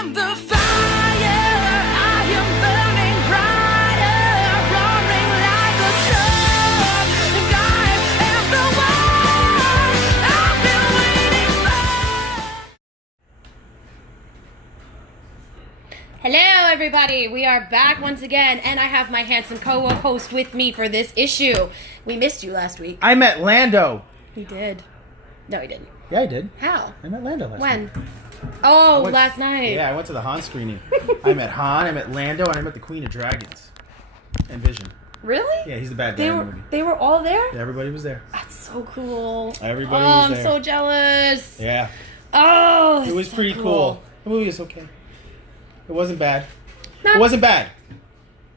am the fire, I am burning brighter, roaring like a storm, and I am the one I've been waiting for. Hello, everybody. We are back once again, and I have my handsome co-host with me for this issue. We missed you last week. I met Lando. He did. No, he didn't. Yeah, I did. How? I met Lando last When? night. Oh, last night. Yeah, I went to the Han screening. I met Han, I met Lando, and I met the Queen of Dragons. And Vision. Really? Yeah, he's the bad guy in the movie. They were all there? Yeah, everybody was there. That's so cool. Everybody was there. I'm so jealous. Yeah. Oh, It was so pretty cool. The movie was okay. It wasn't bad. Not- It wasn't bad.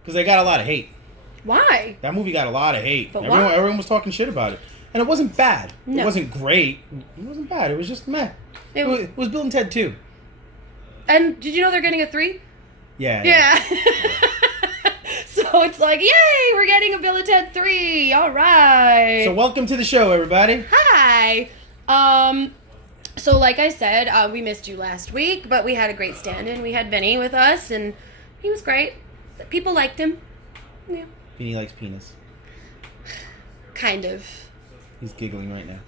Because they got a lot of hate. Why? That movie got a lot of hate. But Everyone, why? everyone was talking shit about it. And it wasn't bad. No. It wasn't great. It wasn't bad. It was just meh. It It was Bill and Ted 2. And did you know they're getting a 3? Yeah. Yeah. So it's like, yay, we're getting a Bill and Ted 3. All right. So welcome to the show, everybody. Hi. So like I said, we missed you last week, but we had a great stand-in. We had Vinny with us, and he was great. People liked him. Yeah. Vinny likes penis. Kind of. He's giggling right now.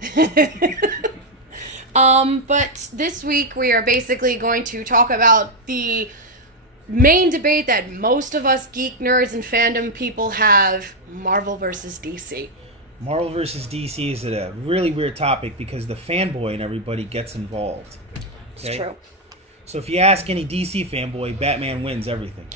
But this week we are basically going to talk about the main debate that most of us geek nerds and fandom people have, Marvel versus DC. Marvel versus DC is a really weird topic because the fanboy and everybody gets involved. Okay? It's true. So if you ask any DC fanboy, Batman wins everything.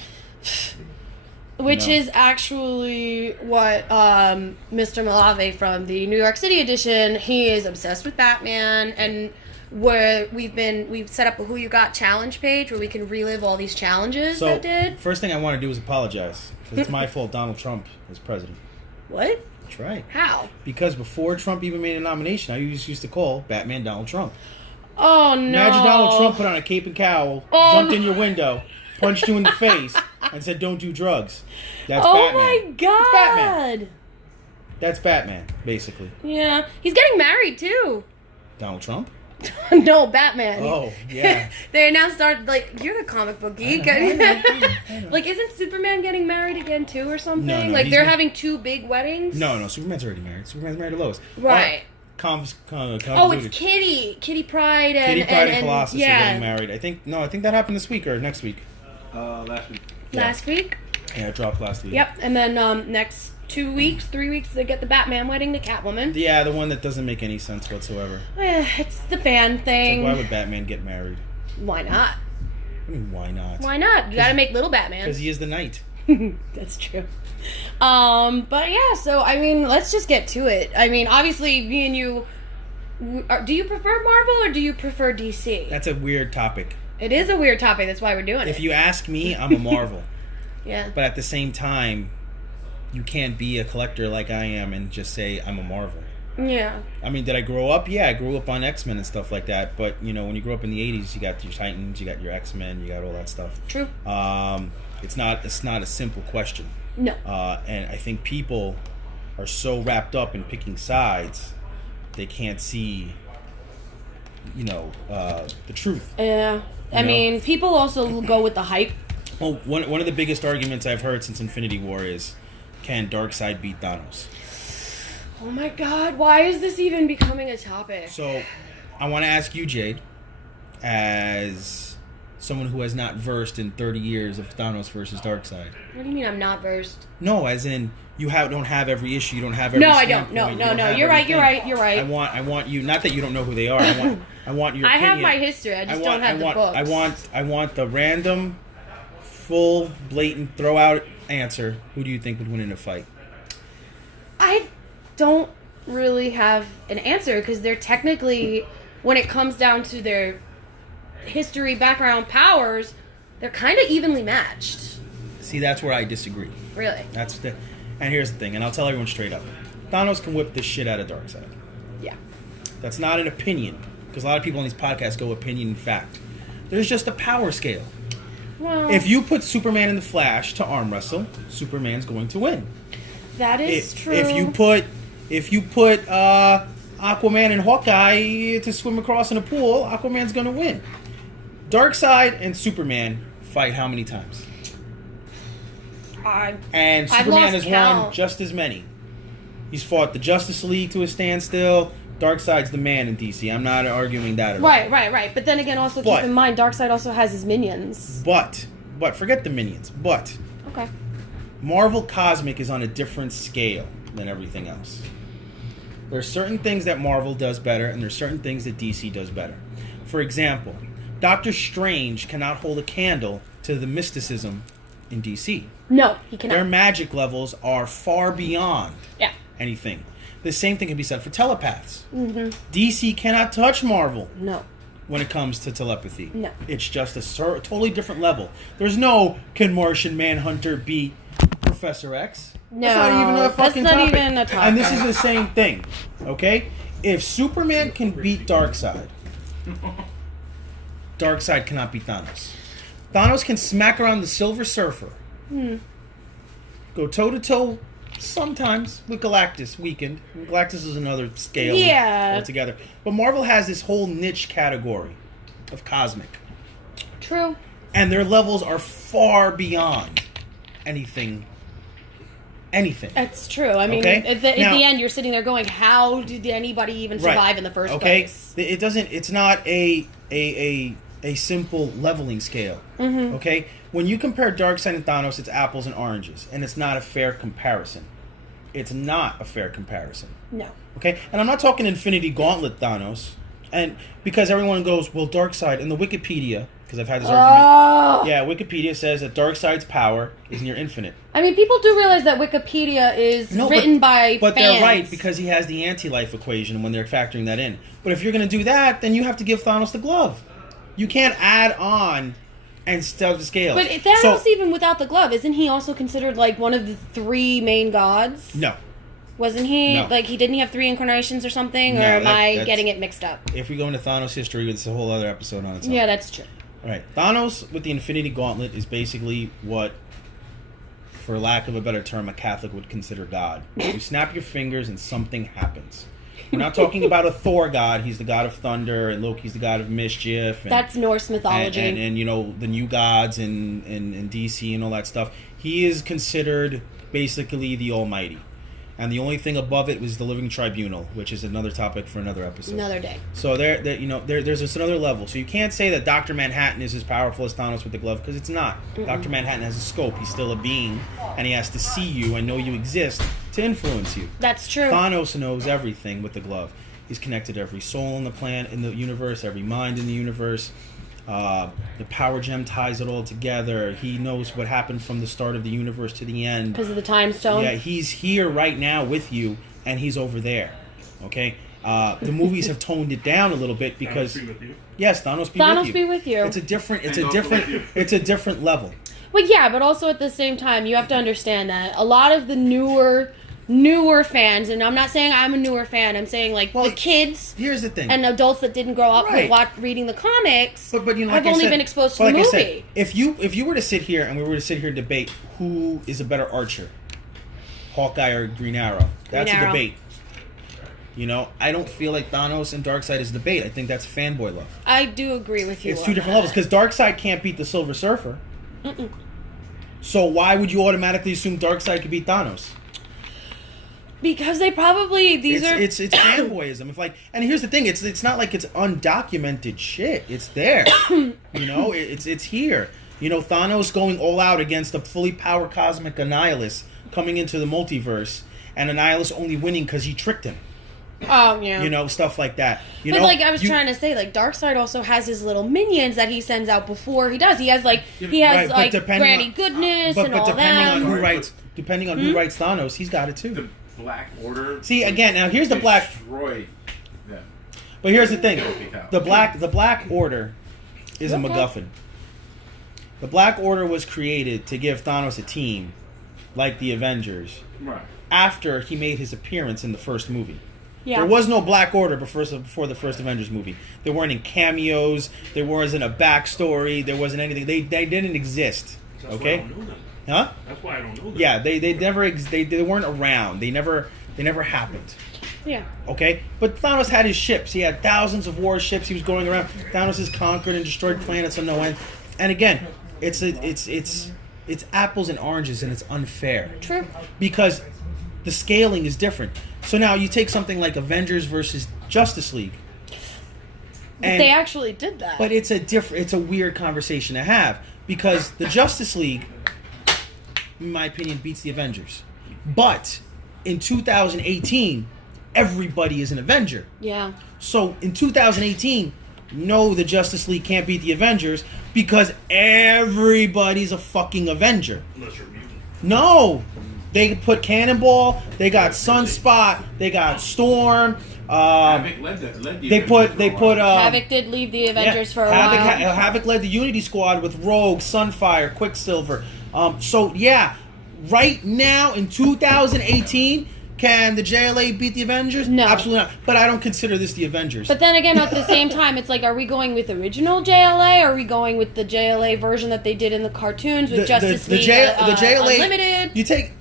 Which No. is actually what Mr. Malave from the New York City edition, he is obsessed with Batman, and where we've set up a Who You Got challenge page where we can relive all these challenges So that did. first thing I want to do is apologize. 'Cause it's my fault Donald Trump is president. What? That's right. How? Because before Trump even made a nomination, I used to call Batman Donald Trump. Oh no. Imagine Donald Trump put on a cape and cowl, Oh, jumped no. in your window, punched you in the face, and said, "Don't do drugs." That's Oh Batman. my god. It's Batman. That's Batman, basically. Yeah. He's getting married too. Donald Trump? No, Batman. Oh, yeah. They announced you're the comic book geek. I know. Like, isn't Superman getting married again too or something? No, like he's they're not- having 2 big weddings? No, Superman's already married. Superman's married to Lois. Right. Oh, it's Kitty Pryde and Kitty Pryde and Colossus are yeah. getting married. I think that happened this week or next week. Last week. Last week. Yeah, it dropped last week. Yep, and then next 2 weeks, 3 weeks, they get the Batman wedding to Catwoman. Yeah, the one that doesn't make any sense whatsoever. It's the fan It's thing. like, why would Batman get married? Why not? I mean, why not? Why not? You gotta make little Batman. Because he is the knight. That's true. But yeah, so I mean, let's just get to it. I mean, obviously, me and you. Do you prefer Marvel or do you prefer DC? That's a weird topic. It is a weird topic. That's why we're doing it. If you ask me, I'm a Marvel. Yeah. But at the same time, you can't be a collector like I am and just say I'm a Marvel. Yeah. I mean, did I grow up? Yeah, I grew up on X-Men and stuff like that. But, you know, when you grow up in the 80s, you got your Titans, you got your X-Men, you got all that stuff. True. It's not a simple question. No. And I think people are so wrapped up in picking sides, they can't see, the truth. Yeah. I You know? mean, people also go with the hype. Well, one of the biggest arguments I've heard since Infinity War is, can Darkseid beat Thanos? Oh my god, why is this even becoming a topic? So, I want to ask you, Jade, as someone who has not versed in 30 years of Thanos versus Darkseid. What do you mean I'm not versed? No, as in you don't have every issue, you don't have every. No, I don't. No, standpoint, no, you don't no. have You're right. everything. You're right. I want you. Not that you don't know who they are. I want your. I have opinion. my history. I just don't have the want, books. I want the random, full, blatant, throw out answer. Who do you think would win in a fight? I don't really have an answer because they're technically, when it comes down to their history, background, powers, they're kind of evenly matched. See, that's where I disagree. Really? And here's the thing, and I'll tell everyone straight up: Thanos can whip this shit out of Darkseid. Yeah. That's not an opinion, because a lot of people on these podcasts go opinion and fact. There's just a power scale. Well, If you put Superman and the Flash to arm wrestle, Superman's going to win. that is true. If you put Aquaman and Hawkeye to swim across in a pool, Aquaman's going to win. Darkseid and Superman fight how many times? And I've Superman lost has count. won just as many. He's fought the Justice League to a standstill. Darkseid's the man in DC. I'm not arguing that at all. Right. But then again, also keep in mind, Darkseid also has his minions. But forget the minions. But Okay. Marvel Cosmic is on a different scale than everything else. There are certain things that Marvel does better, and there are certain things that DC does better. For example, Doctor Strange cannot hold a candle to the mysticism in DC. No, he cannot. Their magic levels are far beyond Yeah. anything. The same thing can be said for telepaths. Mm-hmm. DC cannot touch Marvel No. when it comes to telepathy. No. It's just a totally different level. There's no, can Martian Manhunter beat Professor X? No, that's not even a fucking that's not topic. even a topic. And this is the same thing, okay? If Superman can beat Darkseid, Darkseid cannot beat Thanos. Thanos can smack around the Silver Surfer. Go toe-to-toe sometimes with Galactus weakened. Galactus is another scale altogether. But Marvel has this whole niche category of cosmic. True. And their levels are far beyond anything. That's true. I mean, Okay? at the end, you're sitting there going, how did anybody even survive in the first place? It doesn't. It's not a simple leveling scale. Mm-hmm. Okay, when you compare Darkseid and Thanos, it's apples and oranges, and it's not a fair comparison. It's not a fair comparison. No. Okay, and I'm not talking Infinity Gauntlet Thanos, and because everyone goes, well, Darkseid in the Wikipedia, because I've had this argument. Yeah, Wikipedia says that Darkseid's power is near infinite. I mean, people do realize that Wikipedia is written by But fans. they're right, because he has the anti-life equation when they're factoring that in. But if you're going to do that, then you have to give Thanos the glove. You can't add on and stub the scales. But Thanos, even without the glove, isn't he also considered like one of the three main gods? No. Wasn't he? No. Like, he didn't have three incarnations or something? No, or am I that's- getting it mixed up? If we go into Thanos history, it's a whole other episode on its own. Yeah, that's true. Right. Thanos with the Infinity Gauntlet is basically what, for lack of a better term, a Catholic would consider God. You snap your fingers and something happens. We're not talking about a Thor god. He's the god of thunder, and Loki's the god of mischief. And, That's Norse mythology. And you know, the new gods in DC and all that stuff. He is considered basically the Almighty. And the only thing above it was the Living Tribunal, which is another topic for another episode. Another day. So there's just another level. So you can't say that Dr. Manhattan is as powerful as Thanos with the glove, because it's not. Dr. Manhattan has a scope. He's still a being, and he has to see you and know you exist to influence you. That's true. Thanos knows everything with the glove. He's connected to every soul in the planet, in the universe, every mind in the universe. The power gem ties it all together. He knows what happened from the start of the universe to the end. Because of the time stone? Yeah, he's here right now with you, and he's over there. Okay? The movies have toned it down a little bit because Thanos be with you. yes, Thanos be with you. It's a different level. Well, yeah, but also at the same time, you have to understand that a lot of the newer fans, and I'm not saying I'm a newer fan, I'm saying like the kids Here's the thing. and adults that didn't grow up reading the comics But you know, have like I only said- been exposed to but the like movie. I said, if you were to sit here and we were to sit here and debate who is a better archer, Hawkeye or Green Arrow, that's a Arrow. debate. You know, I don't feel like Thanos and Darkseid is a debate. I think that's fanboy love. I do agree with you. It's on two different that. levels, because Darkseid can't beat the Silver Surfer. So why would you automatically assume Darkseid could beat Thanos? Because they probably It's fanboyism. If like, and here's the thing: it's not like it's undocumented shit. It's there. You know, it's here. You know, Thanos going all out against a fully powered cosmic Annihilus coming into the multiverse, and Annihilus only winning because he tricked him. Oh yeah. You know, stuff like that. You But know, like I was trying to say, like Darkseid also has his little minions that he sends out before he does. He has like Right, but like depending Granny on- Goodness but and all depending that. on who writes, who writes Thanos, he's got it too. The Black Order. See, again, now here's the black. Destroyed them. But here's the thing: Okay. the Black Order is a Okay. MacGuffin. The Black Order was created to give Thanos a team, like the Avengers, Right. after he made his appearance in the first movie. Yeah. There was no Black Order before the first Avengers movie. There weren't any cameos. There wasn't a backstory. There wasn't anything. They didn't exist. That's Okay, why I don't know them. huh? That's why I don't know them. Yeah, they never they weren't around. They never happened. Yeah. Okay? But Thanos had his ships. He had thousands of warships. He was going around. Thanos has conquered and destroyed planets on no end. And again, it's apples and oranges, and it's unfair. True. Because the scaling is different. So now you take something like Avengers versus Justice League. But they actually did that. But it's a weird conversation to have, because the Justice League, in my opinion, beats the Avengers. But in 2018, everybody is an Avenger. Yeah. So in 2018, no, the Justice League can't beat the Avengers because everybody's a fucking Avenger. Unless you're a mutant. No, they put Cannonball, they got Sunspot, they got Storm. Havoc led the They put Havoc did leave the Avengers for a while. Havoc led the Unity Squad with Rogue, Sunfire, Quicksilver. So yeah, right now in 2018, can the JLA beat the Avengers? No, absolutely not. But I don't consider this the Avengers. But then again, at the same time, it's like, are we going with original JLA? Or are we going with the JLA version that they did in the cartoons with Justice League the JLA Unlimited? You take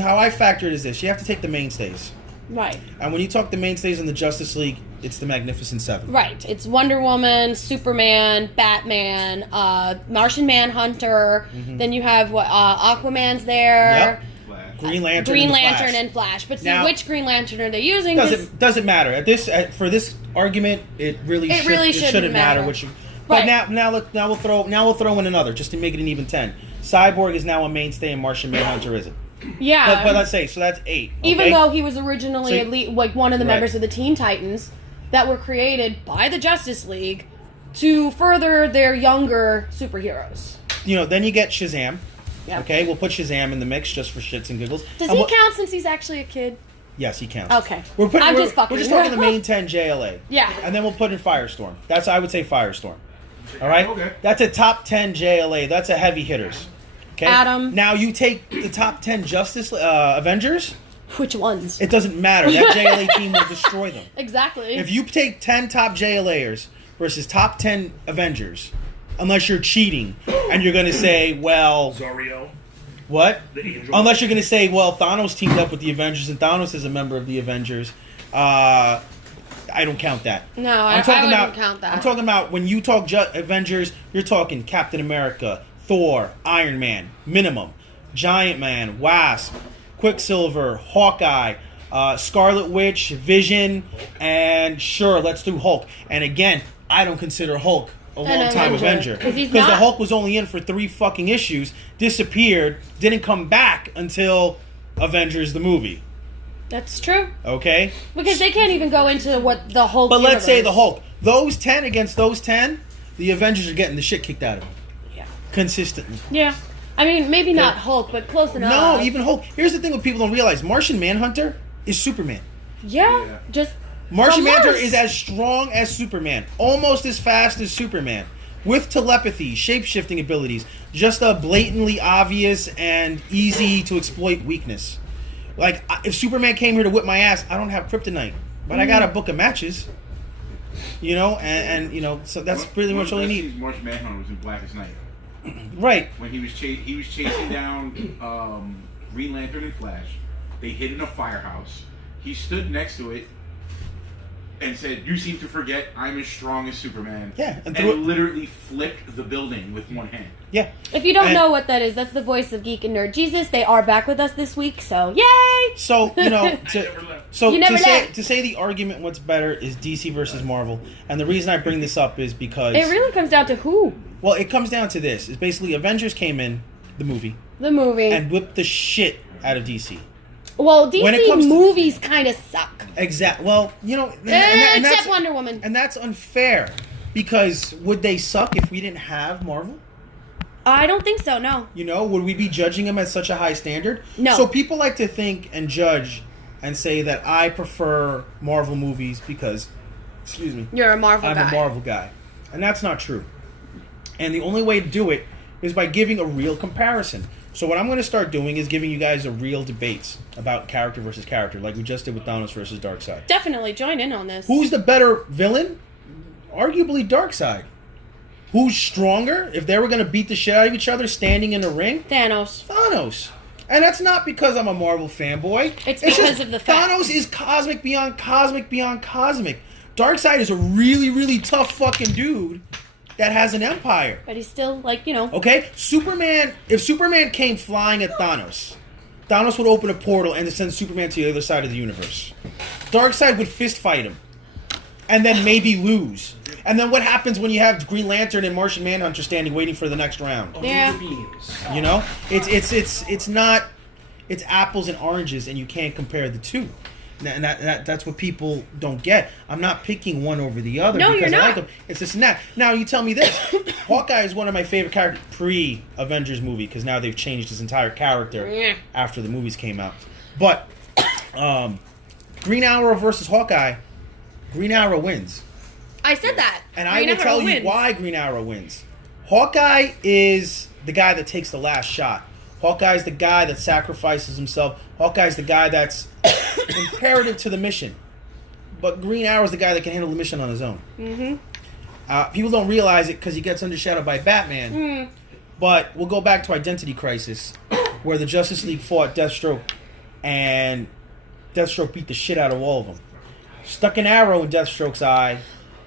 how I factor it is this: you have to take the mainstays. Right. And when you talk the mainstays in the Justice League, it's the Magnificent Seven. Right. It's Wonder Woman, Superman, Batman, Martian Manhunter. Mm-hmm. Then you have Aquaman's there. Yep. Green Lantern. Green Lantern and Flash. But see, now, which Green Lantern are they using? Doesn't matter. For this argument, it shouldn't matter which. But right. now we'll throw in another just to make it an even 10. Cyborg is now a mainstay, and Martian Manhunter isn't. Yeah, but let's say so that's 8. Okay? Even though he was originally one of the members of the Teen Titans that were created by the Justice League to further their younger superheroes. Then you get Shazam. Yeah. Okay, we'll put Shazam in the mix just for shits and giggles. Does he count since he's actually a kid? Yes, he counts. Okay. We're just talking the main 10 JLA. Yeah. And then we'll put in Firestorm. I would say Firestorm. All right. Okay. That's a top 10 JLA. That's a heavy hitters. Okay. Adam. Now you take the top 10 Avengers. Which ones? It doesn't matter. That JLA team will destroy them. Exactly. If you take 10 top JLAers versus top 10 Avengers, unless you're cheating and you're going to say, well... Zariel. What? The Angel. Unless you're going to say, well, Thanos teamed up with the Avengers and Thanos is a member of the Avengers. I don't count that. No, I wouldn't count that. I'm talking about when you talk Avengers, you're talking Captain America, Thor, Iron Man, minimum, Giant Man, Wasp, Quicksilver, Hawkeye, Scarlet Witch, Vision, and sure, let's do Hulk. And again, I don't consider Hulk a long-time Avenger. Because the Hulk was only in for 3 fucking issues, disappeared, didn't come back until Avengers the movie. That's true. Okay? Because they can't even go into what the Hulk But universe. let's say the Hulk. Those 10 against those 10, the Avengers are getting the shit kicked out of them. Yeah. Consistently. Yeah. I mean, maybe not Hulk, but close enough. No, even Hulk. Here's the thing what people don't realize. Martian Manhunter is Superman. Yeah. Just... Martian Manhunter is as strong as Superman. Almost as fast as Superman. With telepathy, shape-shifting abilities. Just a blatantly obvious and easy to exploit weakness. Like, if Superman came here to whip my ass, I don't have kryptonite. But I got a book of matches. And so that's pretty much all you need. Martian Manhunter was in Blackest Night. Right. When he was chasing down Green Lantern and Flash. They hid in a firehouse. He stood next to it and said, "You seem to forget I'm as strong as Superman." Yeah. And literally flipped the building with one hand. Yeah. If you don't know what that is, that's the voice of Geek and Nerd Jesus. They are back with us this week, so yay! So, to say the argument what's better is DC versus Marvel. And the reason I bring this up is because... It really comes down to who? Well, it comes down to this. It's basically Avengers came in, the movie. And whipped the shit out of DC. Well, DC movies kind of suck. Exactly. Well, except Wonder Woman. And that's unfair. Because would they suck if we didn't have Marvel? I don't think so, no. Would we be judging them at such a high standard? No. So people like to think and judge and say that I prefer Marvel movies because, excuse me, you're a Marvel guy. I'm a Marvel guy. And that's not true. And the only way to do it is by giving a real comparison. So what I'm going to start doing is giving you guys a real debates about character versus character, like we just did with Thanos versus Darkseid. Definitely join in on this. Who's the better villain? Arguably Darkseid. Who's stronger? If they were going to beat the shit out of each other standing in a ring? Thanos. And that's not because I'm a Marvel fanboy. It's because of the facts. Thanos is cosmic beyond cosmic beyond cosmic. Darkseid is a really, really tough fucking dude that has an empire. But he's still, like, you know. Okay? If Superman came flying at Thanos would open a portal and send Superman to the other side of the universe. Darkseid would fist fight him. And then maybe lose. And then what happens when you have Green Lantern and Martian Manhunter standing waiting for the next round? Yeah. You know? It's not... It's apples and oranges, and you can't compare the two. And that's what people don't get. I'm not picking one over the other No, because you're I like not. them. It's this and that. Now, you tell me this. Hawkeye is one of my favorite characters pre-Avengers movie because now they've changed his entire character Yeah. after the movies came out. But Green Arrow versus Hawkeye, Green Arrow wins. I said that. And Green I will Arrow tell you wins. why Green Arrow wins. Hawkeye is the guy that takes the last shot. Hawkeye's the guy that sacrifices himself. Hawkeye's the guy that's imperative to the mission. But Green Arrow's the guy that can handle the mission on his own. Mm-hmm. People don't realize it because he gets undershadowed by Batman. Mm. But we'll go back to Identity Crisis, where the Justice League fought Deathstroke, and Deathstroke beat the shit out of all of them. Stuck an arrow in Deathstroke's eye,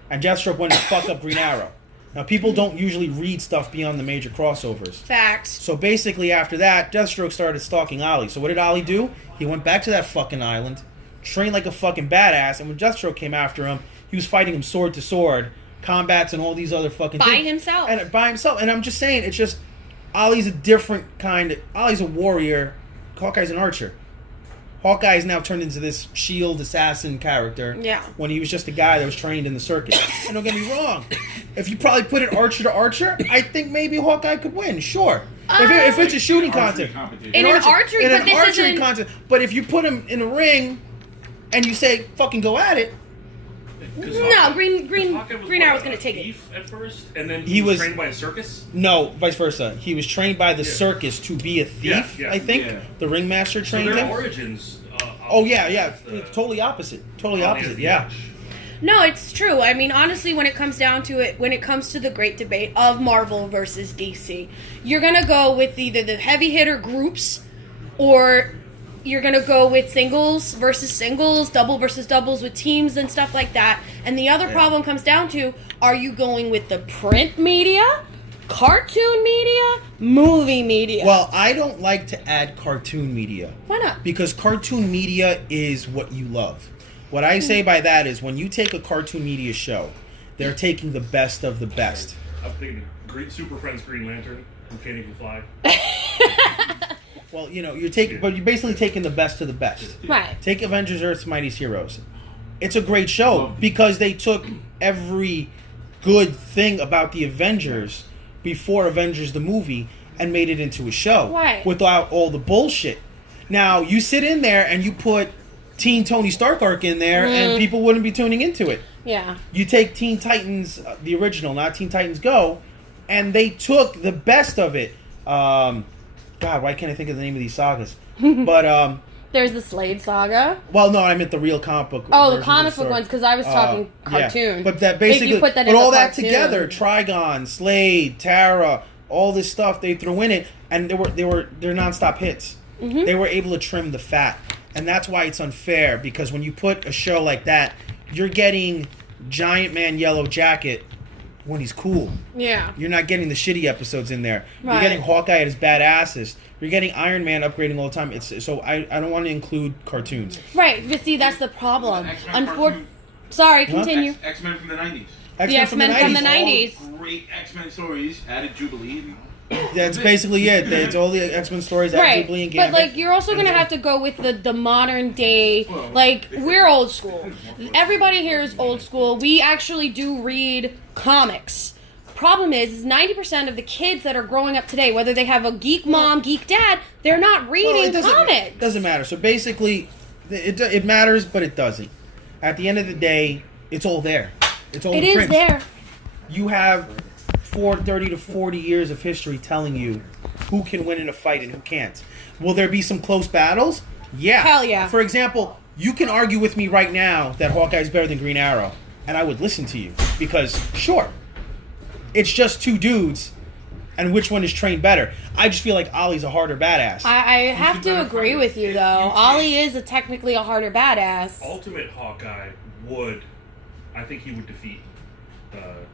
and Deathstroke went and fucked up Green Arrow. Now, people don't usually read stuff beyond the major crossovers. Facts. So basically, after that, Deathstroke started stalking Ollie. So what did Ollie do? He went back to that fucking island, trained like a fucking badass, and when Deathstroke came after him, he was fighting him sword to sword, combats and all these other fucking By things. himself. And by himself. And I'm just saying, it's just, Ollie's a different kind of... Ollie's a warrior. Hawkeye's an archer. Hawkeye is now turned into this shield assassin character. Yeah. When he was just a guy that was trained in the circus. And don't get me wrong. If you probably put it archer to archer, I think maybe Hawkeye could win. Sure. If it's a shooting contest. In an archery, in but an this archery isn't... contest. But if you put him in a ring and you say, fucking go at it. No, Green Arrow's gonna take it. thief at first, and then He he was- was trained by a circus. No, vice versa. He was trained by the circus to be a thief, Yeah, I think. yeah. The ringmaster So trained their him. origins. Oh, yeah. the- Totally opposite. Totally on the opposite, other yeah. edge. No, it's true. I mean, honestly, when it comes down to it, when it comes to the great debate of Marvel versus DC, you're going to go with either the heavy hitter groups or you're going to go with singles versus singles, double versus doubles with teams and stuff like that. And the other problem comes down to, are you going with the print media, cartoon media, movie media? Well, I don't like to add cartoon media. Why not? Because cartoon media is what you love. What I say by that is when you take a cartoon media show, they're taking the best of the best. I'm thinking Super Friends Green Lantern from Can't Even Fly. Well, you know, but you're basically taking the best of the best. Right. Take Avengers Earth's Mightiest Heroes. It's a great show because they took every good thing about the Avengers before Avengers the movie and made it into a show. Right. Without all the bullshit. Now, you sit in there and you put Teen Tony Stark arc in there and people wouldn't be tuning into it. Yeah. You take Teen Titans, the original, not Teen Titans Go, and they took the best of it. God, why can't I think of the name of these sagas? But, There's the Slade saga. well, no, I meant the real comic book. Oh, the versions comic of book Stark. ones, because I was talking cartoon. Yeah. But that basically, If you put that but in all the that cartoon. together, Trigon, Slade, Tara, all this stuff they threw in it, and they're nonstop hits. Mm-hmm. They were able to trim the fat, and that's why it's unfair. Because when you put a show like that, you're getting Giant Man Yellow Jacket when he's cool. Yeah. You're not getting the shitty episodes in there. Right. You're getting Hawkeye at his badasses. You're getting Iron Man upgrading all the time. I don't want to include cartoons. Right, but see, that's the problem. X-Men cartoon. Sorry, continue. X-Men from the 90s. The X-Men from the 90s. All great X-Men stories. Added Jubilee. That's basically it. It's all the X-Men stories, Right, Jubilee and but Gambit. like you're also gonna have to go with the modern day. Well, Like we're old school. Everybody here is old school. We actually do read comics. Problem is 90% of the kids that are growing up today, whether they have a geek mom, geek dad, they're not reading comics. It doesn't matter. So basically, it matters, but it doesn't. At the end of the day, it's all there. It's all It in is print. there. You have 30 to 40 years of history telling you who can win in a fight and who can't. Will there be some close battles? Yeah. Hell yeah. For example, you can argue with me right now that Hawkeye's better than Green Arrow, and I would listen to you because, sure, it's just two dudes, and which one is trained better. I just feel like Ollie's a harder badass. I have to agree with you, though. Ollie is technically a harder badass. Ultimate Hawkeye would, I think he would defeat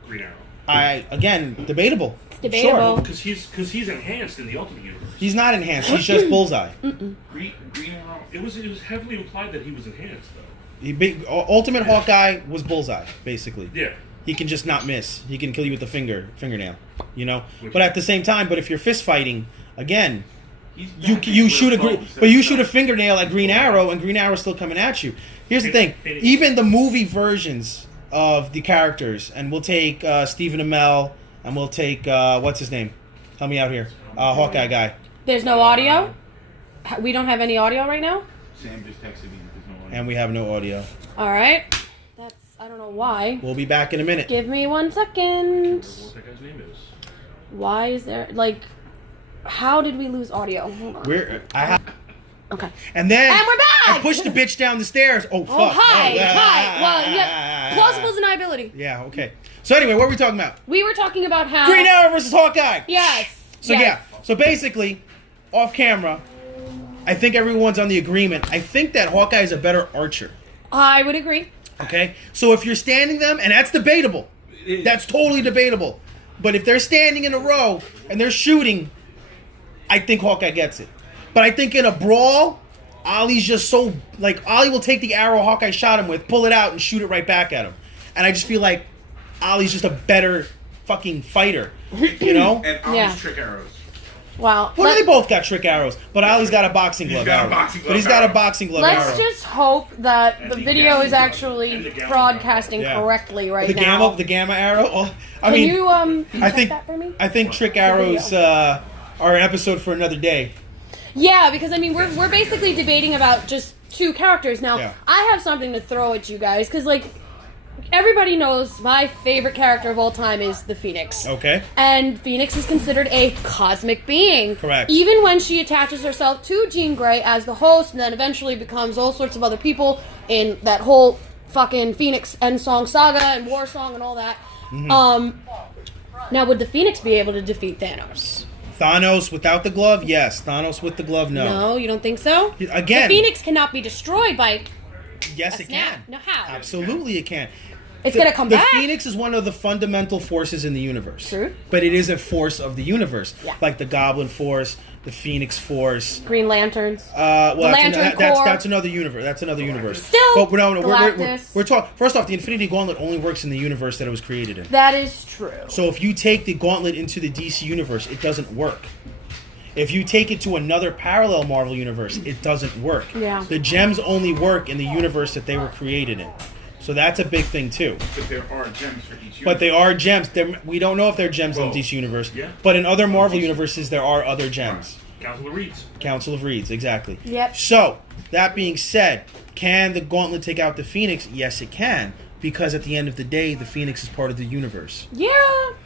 Green Arrow. Again, debatable. It's debatable. Sure. Because he's enhanced in the Ultimate Universe. He's not enhanced. He's just Bullseye. Green Arrow. It was heavily implied that he was enhanced, though. Ultimate Hawkeye was Bullseye, basically. Yeah. He can just not miss. He can kill you with the fingernail, you know. But at the same time, but if you're fist fighting, again, you shoot a fingernail at Green Arrow, and Green Arrow's still coming at you. Here's the thing: even the movie versions of the characters, and we'll take Stephen Amell, and we'll take what's his name? Help me out here, Hawkeye guy. There's no audio. We don't have any audio right now. Sam just texted me that there's no audio. And we have no audio. All right. I don't know why. We'll be back in a minute. Give me 1 second. What that guy's name is? Why is there how did we lose audio? Hold on. Okay. And then And we're back! I pushed the bitch down the stairs. Oh fuck. Oh, hi. Well, yeah. Plausible deniability. Yeah, okay. So anyway, what were we talking about? We were talking about how Green Arrow versus Hawkeye. Yes. So yes. So basically, off camera, I think everyone's on the agreement. I think that Hawkeye is a better archer. I would agree. Okay? So if you're standing them, and that's debatable. That's totally debatable. But if they're standing in a row and they're shooting, I think Hawkeye gets it. But I think in a brawl, Ollie's just so... Ollie will take the arrow Hawkeye shot him with, pull it out, and shoot it right back at him. And I just feel like Ollie's just a better fucking fighter. You know? And Ollie's trick arrows. Wow. Well, they both got trick arrows, but Ollie's got a boxing glove arrow. But he's got a boxing glove arrow. Let's just hope that the video is actually broadcasting correctly right now. The gamma arrow. Oh, Can you check that for me? I think trick arrows are an episode for another day. Yeah, because I mean we're basically debating about just two characters now. Yeah. I have something to throw at you guys because everybody knows my favorite character of all time is the Phoenix. Okay. And Phoenix is considered a cosmic being. Correct. Even when she attaches herself to Jean Grey as the host and then eventually becomes all sorts of other people in that whole fucking Phoenix End Song saga and War Song and all that. Mm-hmm. Now, would the Phoenix be able to defeat Thanos? Thanos without the glove? Yes. Thanos with the glove? No. No, you don't think so? Again. The Phoenix cannot be destroyed by... Yes, it snap. can. No, how? Absolutely, it can. It's going to come back. The Phoenix is one of the fundamental forces in the universe. True. But it is a force of the universe. Yeah. Like the Goblin Force, the Phoenix Force. Green Lanterns. Lantern Corps. That's another universe. That's another universe. Still, but we're Galactus. we're talking. First off, the Infinity Gauntlet only works in the universe that it was created in. That is true. So if you take the Gauntlet into the DC universe, it doesn't work. If you take it to another parallel Marvel universe, it doesn't work. Yeah. The gems only work in the universe that they were created in. So that's a big thing too. But there are gems for each universe. But they are gems. We don't know if they're gems in DC universe. Yeah. But in other Marvel universes, there are other gems. Council of Reeds. Council of Reeds, exactly. Yep. So, that being said, can the Gauntlet take out the Phoenix? Yes, it can. Because at the end of the day, the Phoenix is part of the universe. Yeah,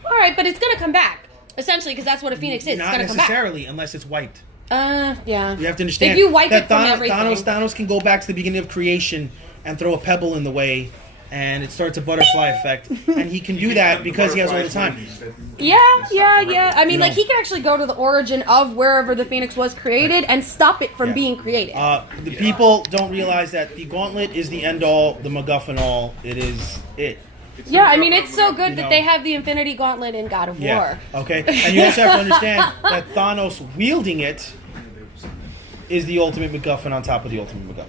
all right, but it's going to come back. Essentially, because that's what a Phoenix is. Not it's going to come back. necessarily, unless it's wiped. Yeah. You have to understand If you wipe that it from everything. Thanos can go back to the beginning of creation and throw a pebble in the way, and it starts a butterfly effect. And he can do that because he has all the time. Yeah. I mean, You know. he can actually go to the origin of wherever the Phoenix was created and stop it from Yeah. being created. The people don't realize that the Gauntlet is the end-all, the MacGuffin-all. It is it. yeah, I mean, it's so good You that know. they have the Infinity Gauntlet in God of War. Okay. And you also have to understand that Thanos wielding it is the ultimate MacGuffin on top of the ultimate MacGuffin.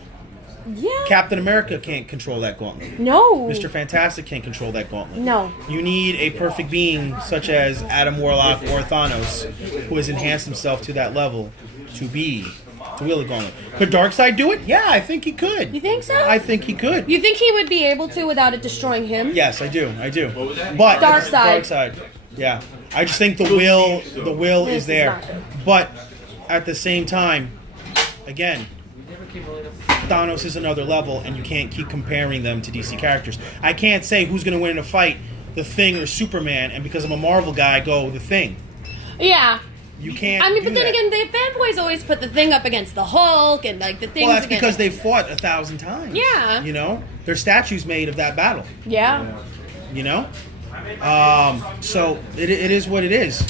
Yeah. Captain America can't control that gauntlet. No. Mr. Fantastic can't control that gauntlet. No. You need a perfect being such as Adam Warlock or Thanos, who has enhanced himself to that level to wield the gauntlet. Could Darkseid do it? Yeah, I think he could. You think so? I think he could. You think he would be able to without it destroying him? Yes, I do. But Darkseid. Darkseid. Yeah. I just think the will is there. But at the same time, again, Thanos is another level, and you can't keep comparing them to DC characters. I can't say who's going to win in a fight, The Thing or Superman, and because I'm a Marvel guy, go The Thing. Yeah. You can't. I mean, but do then that. again, the fanboys always put the Thing up against the Hulk and the things. Well, that's against... because they've fought 1,000 times. Yeah. You know, there's statues made of that battle. Yeah. You know, so it is what it is.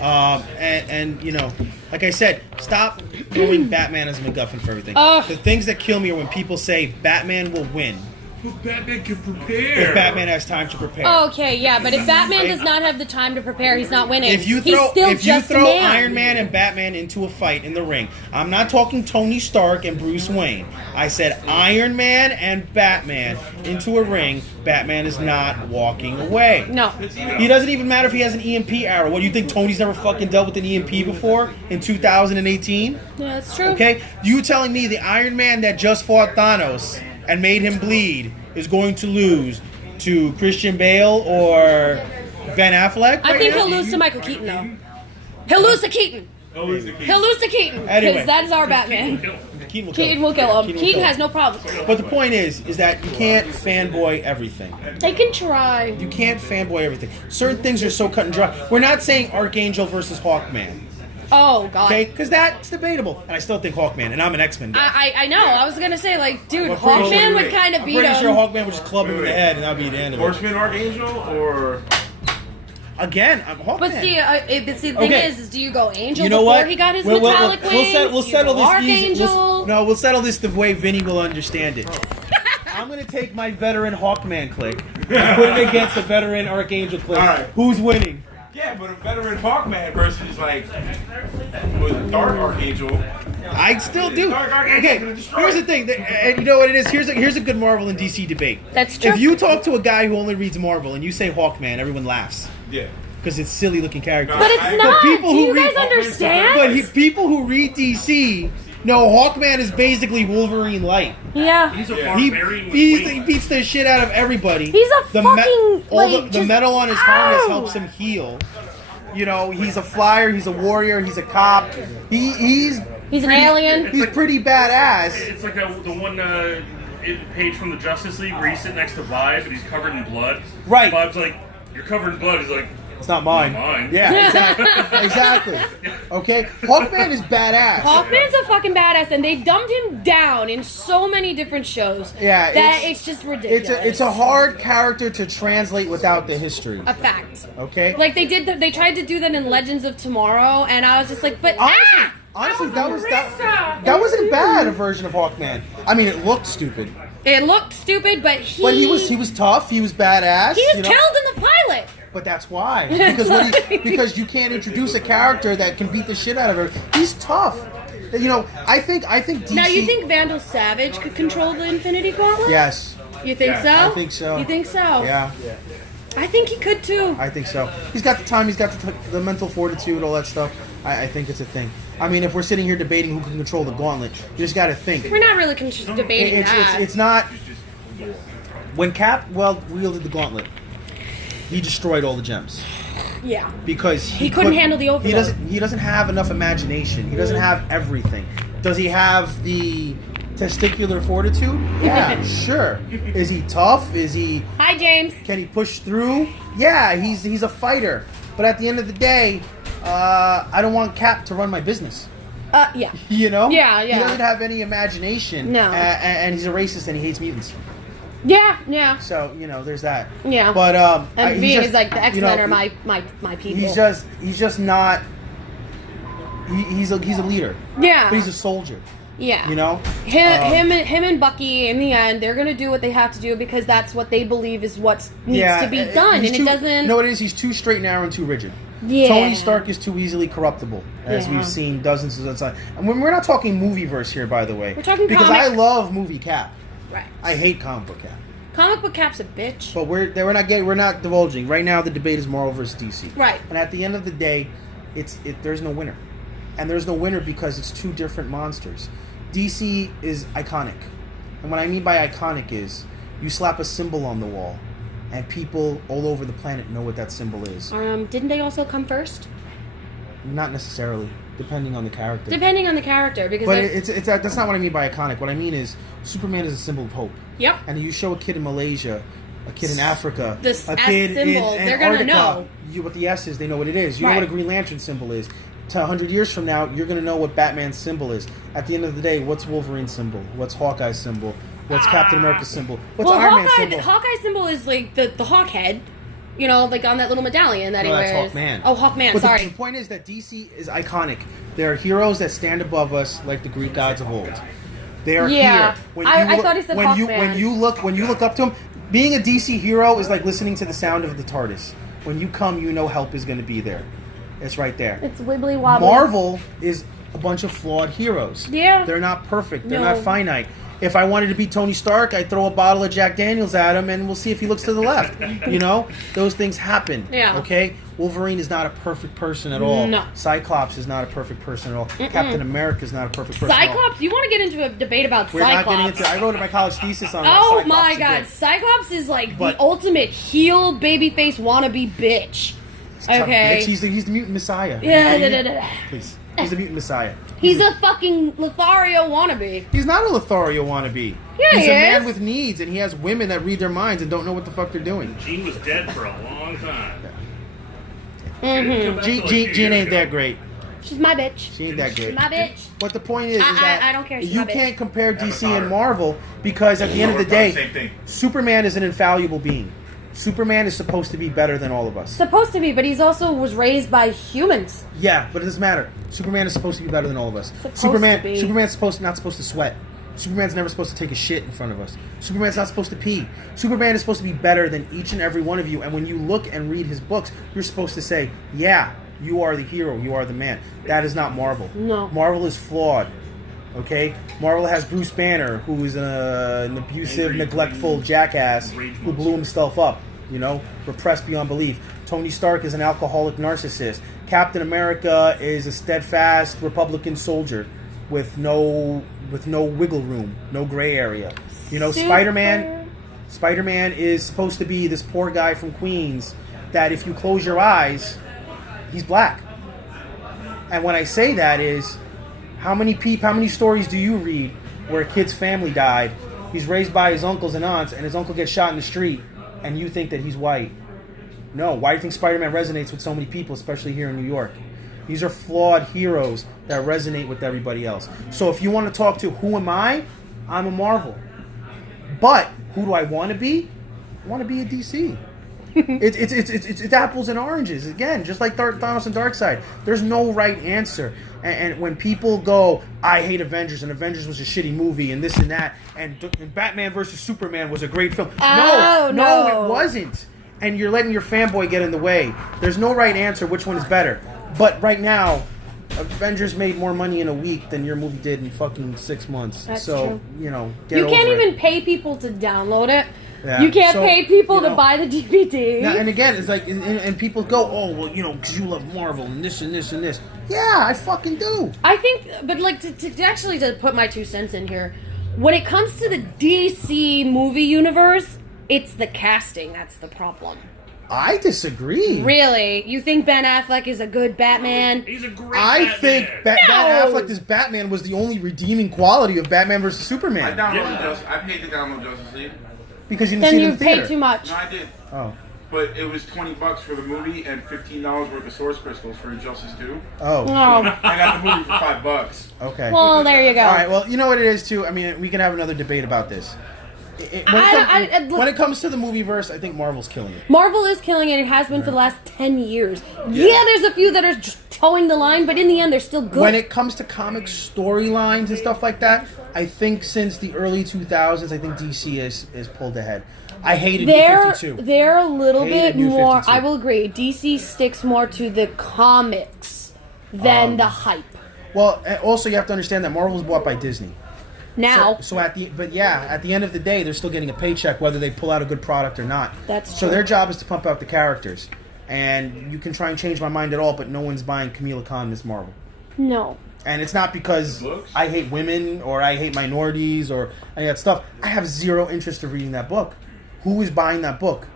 And you know, like I said, stop throwing Batman as a MacGuffin for everything. The things that kill me are when people say Batman will win. But Batman can prepare. If Batman has time to prepare. Okay, yeah, but if Batman does not have the time to prepare, he's not winning. If you he's throw, still if you just a throw man. Iron Man and Batman into a fight in the ring, I'm not talking Tony Stark and Bruce Wayne. I said Iron Man and Batman into a ring. Batman is not walking away. No. He doesn't even matter if he has an EMP arrow. What do you think? Tony's never fucking dealt with an EMP before in 2018? Yeah, that's true. Okay, you telling me the Iron Man that just fought Thanos and made him bleed is going to lose to Christian Bale or Ben Affleck? I think he'll lose to Michael Keaton, though. He'll lose to Keaton. He'll lose to Keaton. Anyway. Because that is our Batman. Keaton will kill him. Keaton has no problem. But the point is that you can't fanboy everything. They can try. You can't fanboy everything. Certain things are so cut and dry. We're not saying Archangel versus Hawkman. Oh, God. Okay? Because that's debatable. And I still think Hawkman. And I'm an X-Men guy. I know. I was going to say, like, dude, I'm pretty Hawkman sure- would kind of I'm beat pretty him. sure Hawkman would just club him in the head and that would be the end of it. Horseman Archangel or Again, I'm Hawkman. But see, the thing Okay. is do you go Angel You know before what? he got his We'll metallic wings? we'll Do you settle go this easy. Archangel? We'll settle this the way Vinny will understand it. I'm going to take my veteran Hawkman click and put it against a veteran Archangel click. All right. Who's winning? yeah, but a veteran Hawkman versus like with Dark Archangel. I still do. Dark Archangel Okay, gonna destroy here's the it. thing. And you know what it is? Here's a good Marvel and DC debate. That's true. If you talk to a guy who only reads Marvel and you say Hawkman, everyone laughs. Yeah. Because it's silly looking character. But it's But not. people Do who you read guys understand? But people who read DC know Hawkman is basically Wolverine light. Yeah. He's a Yeah. He, barbarian with he wings. beats the shit out of everybody. He's a fucking, all like, the just- metal on his harness Ow! helps him heal. You know, he's a flyer, he's a warrior, he's a cop. He's He's an alien. he's pretty badass. It's like the one page from the Justice League where he's sitting next to Vibe and he's covered in blood. Right. Vibe's like, "You're covered in blood." He's like, It's not mine. Not mine. Yeah, exactly. Exactly. Okay, Hawkman is badass. Hawkman's a fucking badass, and they dumbed him down in so many different shows. Yeah, that it's just ridiculous. It's a hard character to translate without the history. a fact. Okay. Like they tried to do that in Legends of Tomorrow, and I was just like, but Honestly, that wasn't bad a version of Hawkman. I mean, it looked stupid, it looked stupid, but he was tough. He was badass. he was you know? killed in the pilot. But that's why. Because you can't introduce a character that can beat the shit out of her. He's tough. You know, I think DC. Now you think Vandal Savage could control the Infinity Gauntlet? Yes. You think so? I think so. You think so? Yeah. I think he could too. I think so. He's got the time. He's got the mental fortitude, all that stuff. I think it's a thing. I mean, if we're sitting here debating who can control the gauntlet, you just got to think. We're not really debating that. It's not. When Cap wielded the gauntlet, he destroyed all the gems yeah. because He couldn't handle the overload. He doesn't have enough imagination. He doesn't have everything. Does he have the testicular fortitude? Yeah, sure. Is he tough? Is he? Hi, James. Can he push through? Yeah, he's a fighter. But at the end of the day, I don't want Cap to run my business. Yeah. You know? Yeah. He doesn't have any imagination. No. And he's a racist and he hates mutants. Yeah. So, you know, there's that. Yeah. But And he's being just, like the X-Men you know, are my people. He's just not. He's a leader. Yeah. But he's a soldier. Yeah. You know. Him and Bucky in the end, they're gonna do what they have to do because that's what they believe is what needs to be done, and he's it doesn't. No, it is. He's too straight, narrow, and too rigid. Yeah. Tony Stark is too easily corruptible, as Yeah. we've seen dozens of times. And we're not talking movieverse here, by the way. We're talking because comic. I love movie Cap. Right. I hate comic book Cap. Comic book Cap's a bitch. But we're not divulging. Right now, the debate is Marvel versus DC. Right. And at the end of the day, there's no winner, and there's no winner because it's two different monsters. DC is iconic, and what I mean by iconic is you slap a symbol on the wall, and people all over the planet know what that symbol is. Didn't they also come first? Not necessarily, depending on the character. Depending on the character, because But that's not what I mean by iconic. What I mean is Superman is a symbol of hope. Yep. And you show a kid in Malaysia, a kid in Africa, This a S kid symbol, in they're gonna Antarctica. know. What the S is, they know what it is. You know Right. what a Green Lantern symbol is. To 100 years from now, you're going to know what Batman's symbol is. At the end of the day, what's Wolverine's symbol? What's Hawkeye's symbol? What's Captain America's symbol? What's Iron Man's symbol? Hawkeye's symbol is like the hawk head. You know, like on that little medallion that No, he that's wears. Hawkman. Oh, Hawkman. But Sorry. the point is that DC is iconic. There are heroes that stand above us, like the Greek gods of old. They are Yeah. here. When I look- thought he said when you Hawkman. when you look up to him, being a DC hero is like listening to the sound of the TARDIS. When you come, you know help is going to be there. It's right there. It's wibbly wobbly. Marvel is a bunch of flawed heroes. Yeah. They're not perfect. They're No. not finite. If I wanted to be Tony Stark, I'd throw a bottle of Jack Daniels at him and we'll see if he looks to the left. You know? Those things happen. Yeah. Okay? Wolverine is not a perfect person at all. No. Cyclops is not a perfect person at all. Captain America is not a perfect person at all. Cyclops? You want to get into a debate about We're not getting Cyclops? into I wrote my college thesis on Oh Cyclops my a god, bit. Cyclops is like But- the ultimate heel babyface wannabe bitch. Tough Okay. bitch. He's the mutant messiah. Yeah, da, da, da, da. Please. He's the mutant messiah. He's a fucking Lothario wannabe. He's not a Lothario wannabe. Yeah, He's he a man is. with needs, and he has women that read their minds and don't know what the fuck they're doing. Jean was dead for a long time. Mm-hmm. Come back to like 2 Jean years ain't ago. that great. She's my bitch. She ain't that great. She's my bitch. But the point is that I don't care. She's you my bitch. can't compare Never DC thought and her. Marvel because at the end of the day, Same thing. Superman is an infallible being. Superman is supposed to be better than all of us. Supposed to be, but he's also was raised by humans. Yeah, but it doesn't matter. Superman is supposed to be better than all of us. Supposed Superman, to be. Superman's not supposed to sweat. Superman's never supposed to take a shit in front of us. Superman's not supposed to pee. Superman is supposed to be better than each and every one of you. And when you look and read his books, you're supposed to say, yeah, you are the hero. You are the man. That is not Marvel. No. Marvel is flawed. Okay? Marvel has Bruce Banner, who is an abusive, Angry, neglectful jackass rage who blew himself up. You know, repressed beyond belief. Tony Stark is an alcoholic narcissist. Captain America is a steadfast Republican soldier with no wiggle room, no gray area. You know, Super. Spider-Man is supposed to be this poor guy from Queens that if you close your eyes, he's black. And when I say that is, how many stories do you read where a kid's family died, he's raised by his uncles and aunts, and his uncle gets shot in the street, and you think that he's white? No. Why do you think Spider-Man resonates with so many people, especially here in New York? These are flawed heroes that resonate with everybody else. So if you want to talk to who am I, I'm a Marvel. But who do I want to be? I want to be a DC. It's apples and oranges again, just like Thanos and Darkseid. There's no right answer. And when people go, I hate Avengers, and Avengers was a shitty movie, and this and that, and Batman versus Superman was a great film. Oh, no. It wasn't. And you're letting your fanboy get in the way. There's no right answer which one is better. But right now, Avengers made more money in a week than your movie did in fucking 6 months. That's so, true. you know, get You over can't it. even pay people to download it. Yeah. You can't So, pay people you to know, buy the DVD. Now, and again, it's like, and people go, oh, well, you know, because you love Marvel and this and this and this. Yeah, I fucking do. I think, but like to actually to put my 2 cents in here, when it comes to the DC movie universe, it's the casting that's the problem. I disagree. Really, you think Ben Affleck is a good Batman? He's a great I Batman. think Ben No! Affleck as Batman was the only redeeming quality of Batman versus I Superman. downloaded I paid to download Justice League. Because you didn't Then see it you in the theater. paid too much. No, I did. Oh. But it was $20 for the movie and $15 worth of Source Crystals for Injustice 2. Oh. Oh, I got the movie for $5. Okay. well, there you go. All right. Well, you know what it is too. I mean, we can have another debate about this. When it comes to the movieverse, I think Marvel's killing it. Marvel is killing it. It has been for the last 10 years. Yeah, there's a few that are just towing the line, but in the end, they're still good. When it comes to comic storylines and stuff like that, I think since the early 2000s, I think DC is pulled ahead. I hated New 52. They're a little Hated bit New more. 52. I will agree. DC sticks more to the comics than the hype. Well, also you have to understand that Marvel was bought by Disney. Now, So at the end of the day, they're still getting a paycheck whether they pull out a good product or not. That's So true. their job is to pump out the characters. And you can try and change my mind at all, but no one's buying Kamala Khan Miss Marvel. no. And it's not because Books? I hate women or I hate minorities or any of that stuff. I have zero interest in reading that book. Who is buying that book?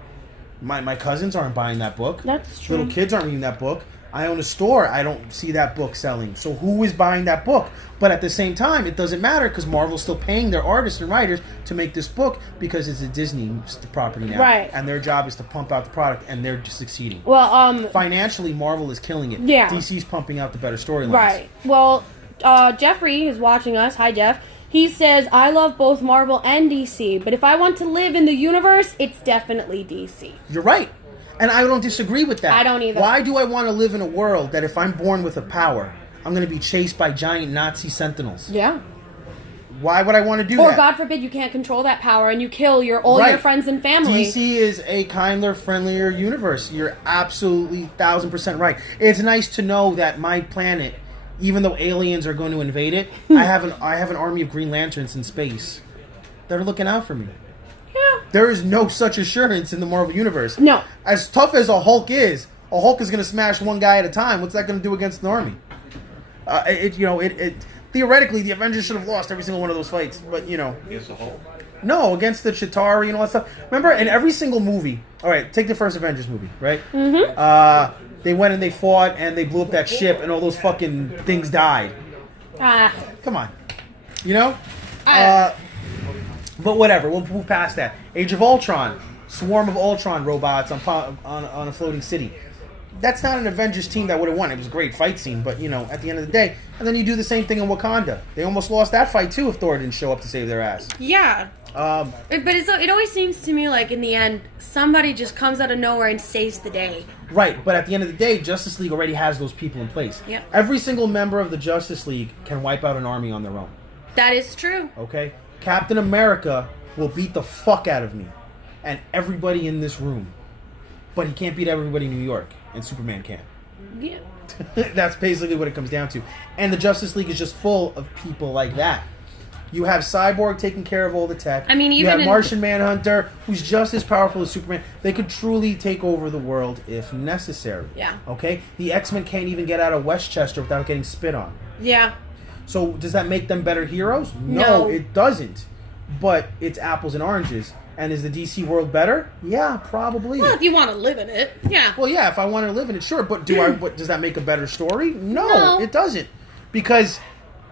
My cousins aren't buying that book. That's true. Little kids aren't reading that book. I own a store. I don't see that book selling. So who is buying that book? But at the same time, it doesn't matter because Marvel's still paying their artists and writers to make this book because it's a Disney property now. Right. And their job is to pump out the product, and they're just succeeding. Well, Financially, Marvel is killing it. Yeah. DC's pumping out the better storylines. right. Well, Jeffrey is watching us. Hi, Jeff. He says, I love both Marvel and DC, but if I want to live in the universe, it's definitely DC. You're right. And I don't disagree with that. I don't either. Why do I want to live in a world that if I'm born with a power, I'm going to be chased by giant Nazi sentinels? Yeah. Why would I want to do Or that? God forbid you can't control that power and you kill all your friends and family. DC is a kinder, friendlier universe. You're absolutely 1,000% right. It's nice to know that my planet, even though aliens are going to invade it, I have an army of Green Lanterns in space that are looking out for me. Yeah. There is no such assurance in the Marvel universe. No. As tough as a Hulk is going to smash one guy at a time. What's that going to do against an army? Theoretically, the Avengers should have lost every single one of those fights, but Against the Hulk? no, against the Chitauri and all that stuff. Remember, in every single movie, all right, take the first Avengers movie, right? Mm-hmm. They went and they fought and they blew up that ship and all those fucking things died. Come on, but whatever, we'll move past that. Age of Ultron, swarm of Ultron robots on a floating city. That's not an Avengers team that would have won. It was a great fight scene, but at the end of the day, and then you do the same thing in Wakanda. They almost lost that fight too if Thor didn't show up to save their ass. Yeah. But it always seems to me like in the end, somebody just comes out of nowhere and saves the day. Right, but at the end of the day, Justice League already has those people in place. Yep. Every single member of the Justice League can wipe out an army on their own. That is true. Okay? Captain America will beat the fuck out of me and everybody in this room. But he can't beat everybody in New York, and Superman can. Yeah. That's basically what it comes down to. And the Justice League is just full of people like that. You have Cyborg taking care of all the tech. I mean, you even have Martian Manhunter, who's just as powerful as Superman. They could truly take over the world if necessary. Yeah. Okay? The X-Men can't even get out of Westchester without getting spit on. Yeah. So does that make them better heroes? No. It doesn't. But it's apples and oranges. And is the DC world better? Yeah, probably. Well, if you want to live in it, yeah. Well, yeah, if I want to live in it, sure. But does that make a better story? No. It doesn't. Because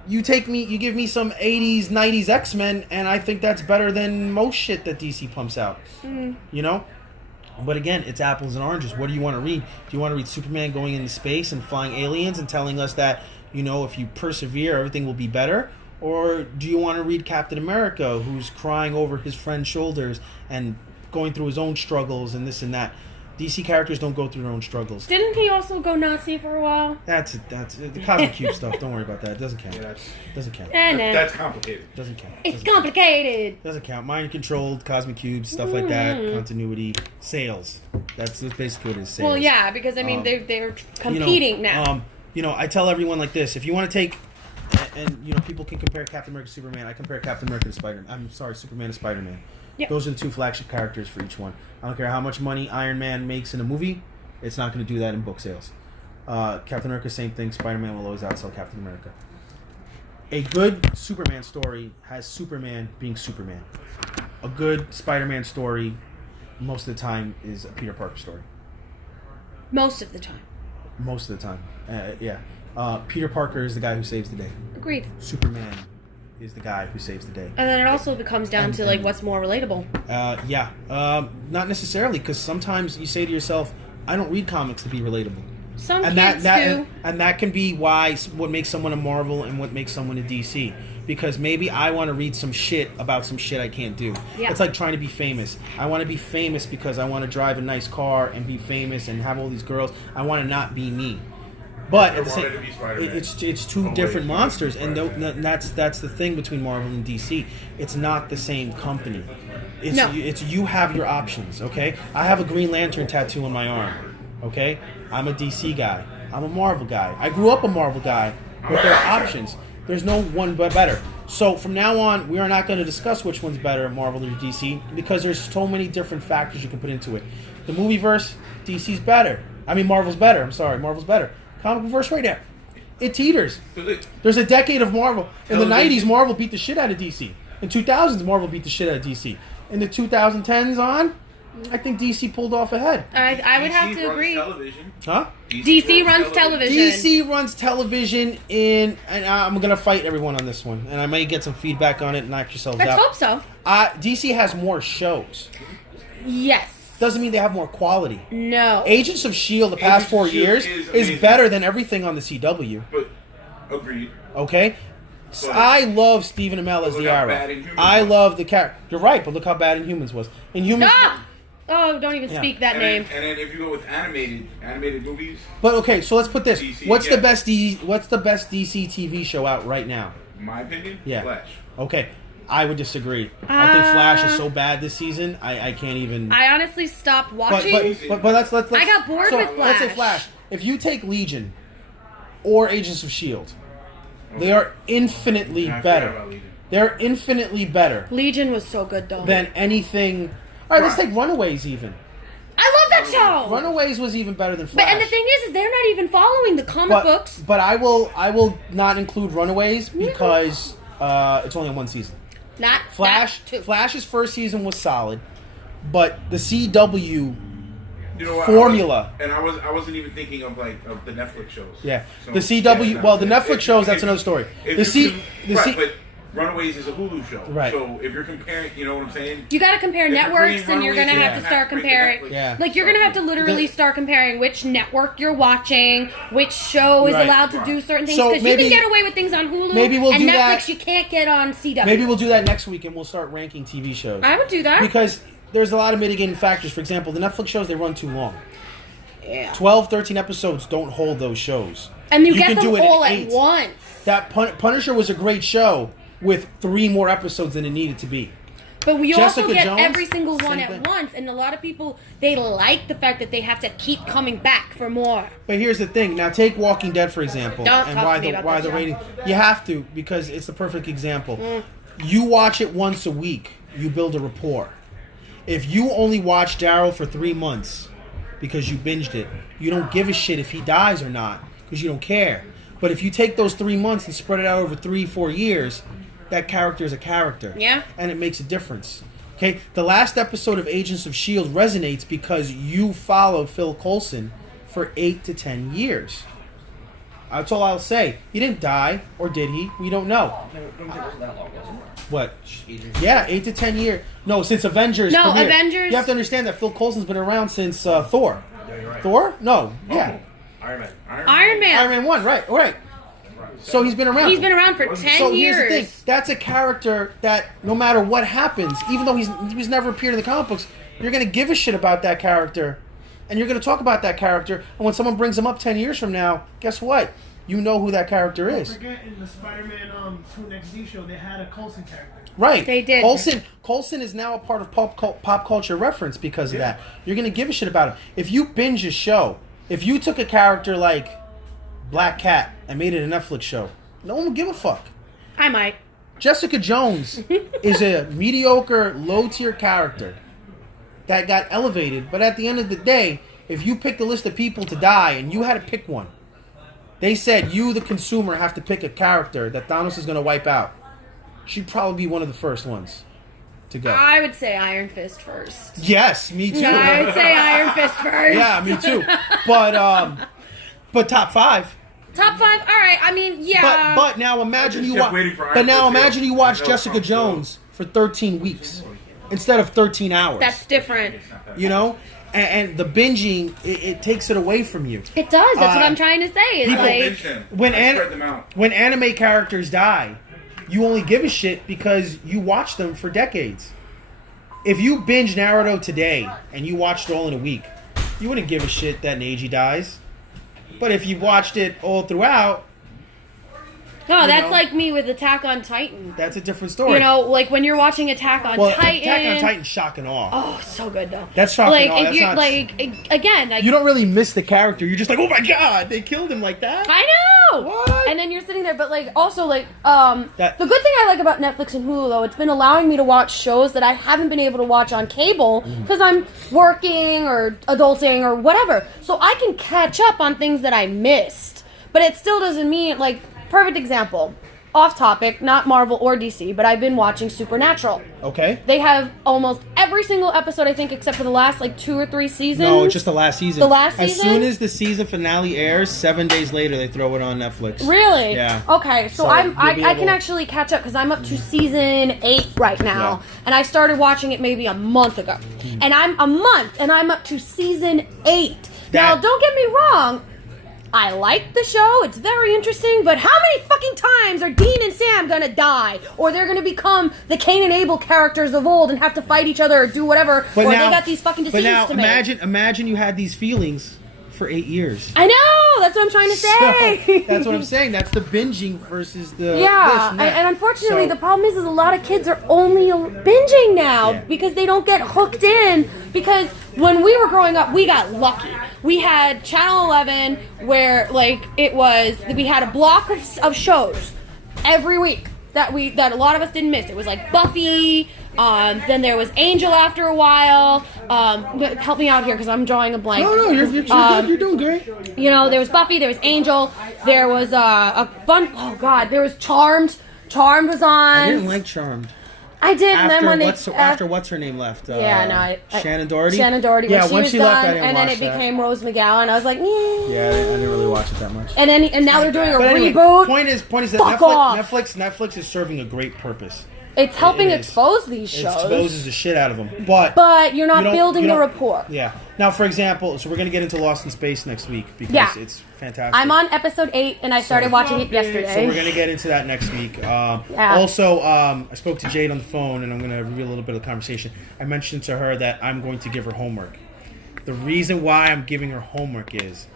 you give me some 80s, 90s X-Men, and I think that's better than most shit that DC pumps out. But again, it's apples and oranges. What do you want to read? Do you want to read Superman going into space and flying aliens and telling us that, if you persevere, everything will be better? Or do you want to read Captain America, who's crying over his friend's shoulders and going through his own struggles and this and that? DC characters don't go through their own struggles. Didn't he also go Nazi for a while? That's the Cosmic Cube stuff. Don't worry about that. It doesn't count. Yeah, Doesn't count. that's complicated. Doesn't count. It's complicated. Doesn't count. Mind controlled, Cosmic Cubes, stuff like that. Continuity, sales. That's basically what it is. Sales. Well, yeah, because I mean they're competing now. I tell everyone like this: if you want to take, and people can compare Captain America to Superman. I compare Captain America to Spider-Man. I'm sorry, Superman to Spider-Man. Yep. Those are the two flagship characters for each one. I don't care how much money Iron Man makes in a movie; it's not going to do that in book sales. Captain America, same thing. Spider-Man will always outsell Captain America. A good Superman story has Superman being Superman. A good Spider-Man story, most of the time, is a Peter Parker story. Most of the time. Most of the time, yeah. Peter Parker is the guy who saves the day. Agreed. Superman is the guy who saves the day. And then it also comes down to what's more relatable. Yeah. Not necessarily, because sometimes you say to yourself, I don't read comics to be relatable. Some And kids do. and that can be what makes someone a Marvel and what makes someone a DC. Because maybe I want to read some shit about some shit I can't do. Yeah. It's like trying to be famous. I want to be famous because I want to drive a nice car and be famous and have all these girls. I want to not be me. But at the same, it's two different monsters, and that's the thing between Marvel and DC. It's not the same company. It's you have your options. Okay, I have a Green Lantern tattoo on my arm. Okay, I'm a DC guy. I'm a Marvel guy. I grew up a Marvel guy, but there are options. There's no one but better. So from now on, we are not going to discuss which one's better, Marvel or DC, because there's so many different factors you can put into it. The movieverse, DC's better. I mean, Marvel's better. I'm sorry, Marvel's better. Comic book verse right there. It teeters. There's a decade of Marvel. In the 90s, Marvel beat the shit out of DC. In 2000s, Marvel beat the shit out of DC. In the 2010s on, I think DC pulled off ahead. I would have to agree. Television. Huh? DC runs television. DC runs television and I'm going to fight everyone on this one. And I may get some feedback on it and knock yourselves out. Let's hope so. DC has more shows. Yes. Doesn't mean they have more quality. No. Agents of S.H.I.E.L.D. the past 4 years is better than everything on the CW. But, agreed. Okay? So I love Stephen Amell as the Arrow. I love the character. You're right, but look how bad Inhumans was. Inhumans. Ah! Oh, don't even Yeah. speak that And name. then if you go with animated movies, But okay, so let's put this. DC, What's yeah. the best DC TV show out right now? in my opinion, Yeah. Flash. Okay, I would disagree. I think Flash is so bad this season. I can't even. I honestly stopped but, watching. but let's. I got bored so, with Let's say Flash. Flash. If you take Legion or Agents of Shield, they are infinitely I forgot better. about Legion. They're infinitely better Legion was so good though. than anything. All right, let's Right. take Runaways even. I love that show. Runaways was even better than Flash. But and the thing is they're not even following the comic books. But I will not include Runaways because it's only on one season. Not Flash. not two. Flash's first season was solid, but the CW. You know what, Formula. I wasn't even thinking of of the Netflix shows. Yeah, So, the CW. yeah, no, well, the if- Netflix if- shows. That's if- another story. if The you C. can- The right, C. but Runaways is a Hulu show. Right. So if you're comparing, you know what I'm saying? You got to compare If you're networks, bringing and you're going to Runaways, have you to start bring the comparing. Netflix Yeah. Like you're going to have to literally start comparing which network you're watching, which show is Right. allowed to do certain things. So Because you maybe- can get away with things on Hulu, maybe we'll and do Netflix that- you can't get on CW. Maybe we'll do that next week, and we'll start ranking TV shows. I would do that. Because there's a lot of mitigating factors. For example, the Netflix shows, they run too long. Yeah. 12, 13 episodes don't hold those shows. And you get can them do it all at 8. once. That Punisher was a great show with 3 more episodes than it needed to be. But we also Jessica get Jones, every single one same at thing. once, and a lot of people they like the fact that they have to keep coming back for more. But here's the thing. Now take Walking Dead for example, Don't and talk why to me the about why that the show. rating. You have to because it's the perfect example. You watch it once a week, you build a rapport. If you only watch Daryl for 3 months because you binged it, you don't give a shit if he dies or not because you don't care. But if you take those 3 months and spread it out over 3-4 years, that character is a character. Yeah. And it makes a difference. Okay? The last episode of Agents of S.H.I.E.L.D. resonates because you followed Phil Coulson for 8 to 10 years. That's all I'll say. He didn't die, or did he? We don't know. What? Yeah, 8 to 10 years. No, since Avengers. No, premiered. Avengers- You have to understand that Phil Coulson's been around since Thor. Thor? No. Yeah. Iron Man. Iron Man. Iron Man 1, right. So he's been around. He's been around for 10 So years. here's the thing. That's a character that no matter what happens, even though he was never appeared in the comic books, you're going to give a shit about that character. And you're going to talk about that character. And when someone brings him up 10 years from now, guess what? You know who that character is. Don't forget in the Spider-Man 2 show, they had a Coulson character. Right. They did. Coulson is now a part of pop culture reference because of that. You're going to give a shit about him. If you binge a show, if you took a character like Black Cat and made it a Netflix show, no one would give a fuck. I might. Jessica Jones is a mediocre, low-tier character that got elevated, but at the end of the day, if you picked a list of people to die and you had to pick one, they said you, the consumer, have to pick a character that Thanos is going to wipe out. She'd probably be one of the first ones to go. I would say Iron Fist first. Yes, me too. I would say Iron Fist first. Yeah, me too. But top 5. Top 5. All right. I mean, yeah. But now imagine just you kept watch. waiting for Iron But now Fist, yeah. imagine you watch I know, Jessica I'm slow. Jones for 13 weeks instead of 13 hours. That's different. You know, and the binging it takes it away from you. It does. That's what Uh, I'm trying to say. It's people like binge them. When I spread them out. when anime characters die, you only give a shit because you watch them for decades. If you binge Naruto today and you watched it all in a week, you wouldn't give a shit that Neji dies. But if you watched it all throughout, no, that's know? like me with Attack on Titan. that's a different story. You know, like when you're watching Attack on Titan. Attack on Titan's shock and awe. Oh, so good though. That's shocking. Like Oh, if that's you not- again, like You don't really miss the character. You're just like, oh my god, they killed him like that. I know. What? And then you're sitting there, but like also like That- the good thing I like about Netflix and Hulu though, it's been allowing me to watch shows that I haven't been able to watch on cable Mm-hmm. because I'm working or adulting or whatever. So I can catch up on things that I missed. But it still doesn't mean like perfect example. Off topic, not Marvel or DC, but I've been watching Supernatural. Okay. They have almost every single episode, I think, except for the last like 2 or 3 seasons. No, it's just the last season. The last As season? soon as the season finale airs, 7 days later they throw it on Netflix. Really? Yeah. Okay, so So I you'll be can able- actually catch up because I'm up to season 8 right now, Yeah. and I started watching it maybe a month ago, and I'm up to season 8. Now, That- don't get me wrong. I like the show. It's very interesting, but how many fucking times are Dean and Sam gonna die? Or they're gonna become the Cain and Abel characters of old and have to fight each other or do whatever, or they got these fucking decisions to make. Imagine you had these feelings for 8 years. I know! That's what I'm trying to say! So, that's what I'm saying. That's the binging versus the... Yeah, and unfortunately, the problem is a lot of kids are only binging now because they don't get hooked in. Because when we were growing up, we got lucky. We had Channel 11 where, like, we had a block of shows every week that a lot of us didn't miss. It was like Buffy, then there was Angel after a while. Help me out here because I'm drawing a blank. No, you're good. You're doing great. You know, there was Buffy, there was Angel, there was a bunch. Oh God, there was Charmed. Charmed was on. I didn't like Charmed. I did. After what's her name left? Shannon Doherty. Shannon Doherty. Yeah, once she left, I didn't and then watch it that. became Rose McGowan. I was like, yeah, I didn't really watch it that much. And now they're doing a But anyway, reboot. Point is that Fuck off. Netflix is serving a great purpose. It's helping It is. expose these It shows. exposes the shit out of them, but you're not building the rapport. Yeah. Now, for example, so we're gonna get into Lost in Space next week because it's fantastic. I'm on episode 8 and I started watching it yesterday. So we're gonna get into that next week. Also, I spoke to Jade on the phone, and I'm gonna reveal a little bit of the conversation. I mentioned to her that I'm going to give her homework. The reason why I'm giving her homework is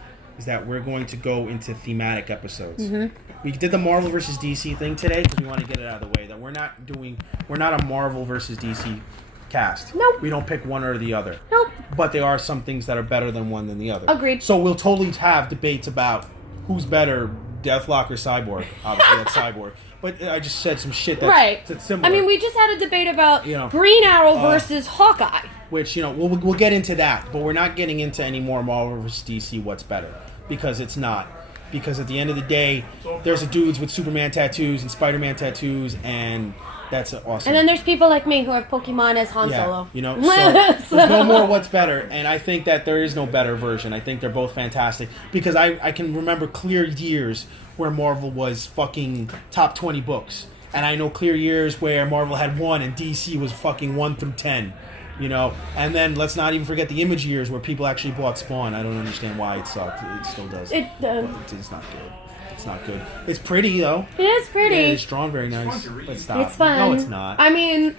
that we're going to go into thematic episodes. Mm-hmm. We did the Marvel versus DC thing today because we want to get it out of the way. That we're not a Marvel versus DC cast. Nope. We don't pick one or the other. Nope. But there are some things that are better than one than the other. Agreed. So we'll totally have debates about who's better, Deathlock or Cyborg. Obviously, that's Cyborg. But I just said some shit that's similar. I mean, we just had a debate about Green Arrow versus Hawkeye. Which, we'll get into that. But we're not getting into any more Marvel versus DC what's better. Because it's not. Because at the end of the day, there's dudes with Superman tattoos and Spider-Man tattoos, and that's awesome. And then there's people like me who have Pokemon as Han Solo. So there's no more what's better, and I think that there is no better version. I think they're both fantastic. Because I can remember clear years where Marvel was fucking top 20 books. And I know clear years where Marvel had 1 and DC was fucking 1 through 10. And then let's not even forget the Image years where people actually bought Spawn. I don't understand why it sucked. It still does. It's not good. It's not good. It's pretty though. It is pretty. Yeah, it's drawn very nice. But stop. It's fun. No, it's not. I mean,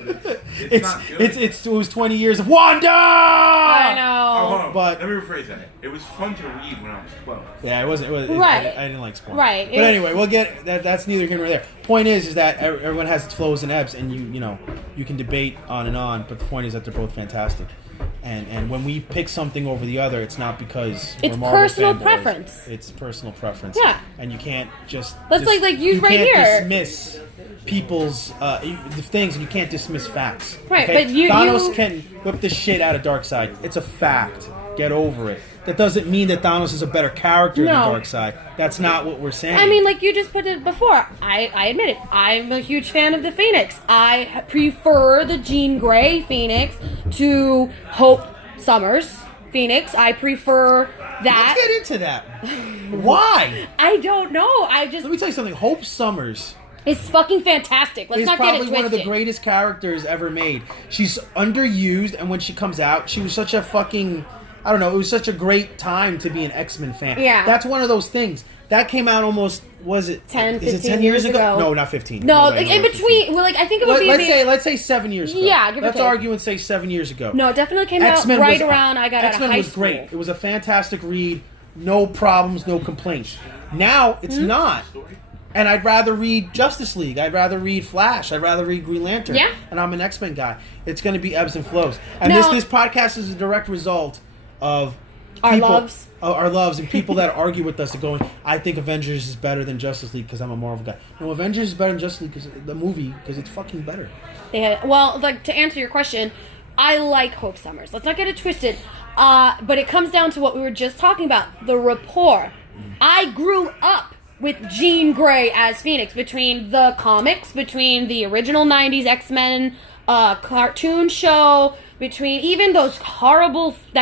it was 20 years of Wanda. I know. Oh, hold on. But let me rephrase that. It was fun to read when I was 12. Yeah, it wasn't. Right. I didn't like Spawn. Right. But anyway, we'll get that. That's neither here nor there. Point is that everyone has its flows and ebbs, and you can debate on and on. But the point is that they're both fantastic. And when we pick something over the other, it's not because it's we're Marvel personal fanboys. preference. It's personal preference. Yeah. And you can't just that's like you right can't here. dismiss people's the things, and you can't dismiss facts. Right, okay? but Thanos can whip the shit out of Darkseid. It's a fact. Get over it. That doesn't mean that Thanos is a better character than Darkseid. That's not what we're saying. I mean, like you just put it before. I admit it. I'm a huge fan of the Feinics. I prefer the Jean Grey Feinics to Hope Summers Feinics. I prefer that. Let's get into that. Why? I don't know. Let me tell you something. Hope Summers is fucking fantastic. Let's not get it twisted. Is probably one of the greatest characters ever made. She's underused, and when she comes out, she was such a fucking... I don't know. It was such a great time to be an X-Men fan. Yeah. That's one of those things. That came out almost... Was it 10, 15 is it 10 years ago? ago? No, not 15. No, way, in between. 15. Well, like I think it would be. Let's say 7 years ago. Yeah, give or Let's take. argue and say 7 years ago. No, it definitely came X-Men out right was, around I got out of X-Men high was school. great. It was a fantastic read. No problems, no complaints. Now it's not. And I'd rather read Justice League. I'd rather read Flash. I'd rather read Green Lantern. Yeah. And I'm an X-Men guy. It's going to be ebbs and flows. And Now, this podcast is a direct result of Our people, loves. Our loves and people that argue with us and going, I think Avengers is better than Justice League because I'm a Marvel guy. No, Avengers is better than Justice League because the movie, because it's fucking better. Yeah. Well, like to answer your question, I like Hope Summers. Let's not get it twisted. But it comes down to what we were just talking about, the rapport. I grew up with Jean Grey as Feinics, between the comics, between the original 90s X-Men cartoon show, between even that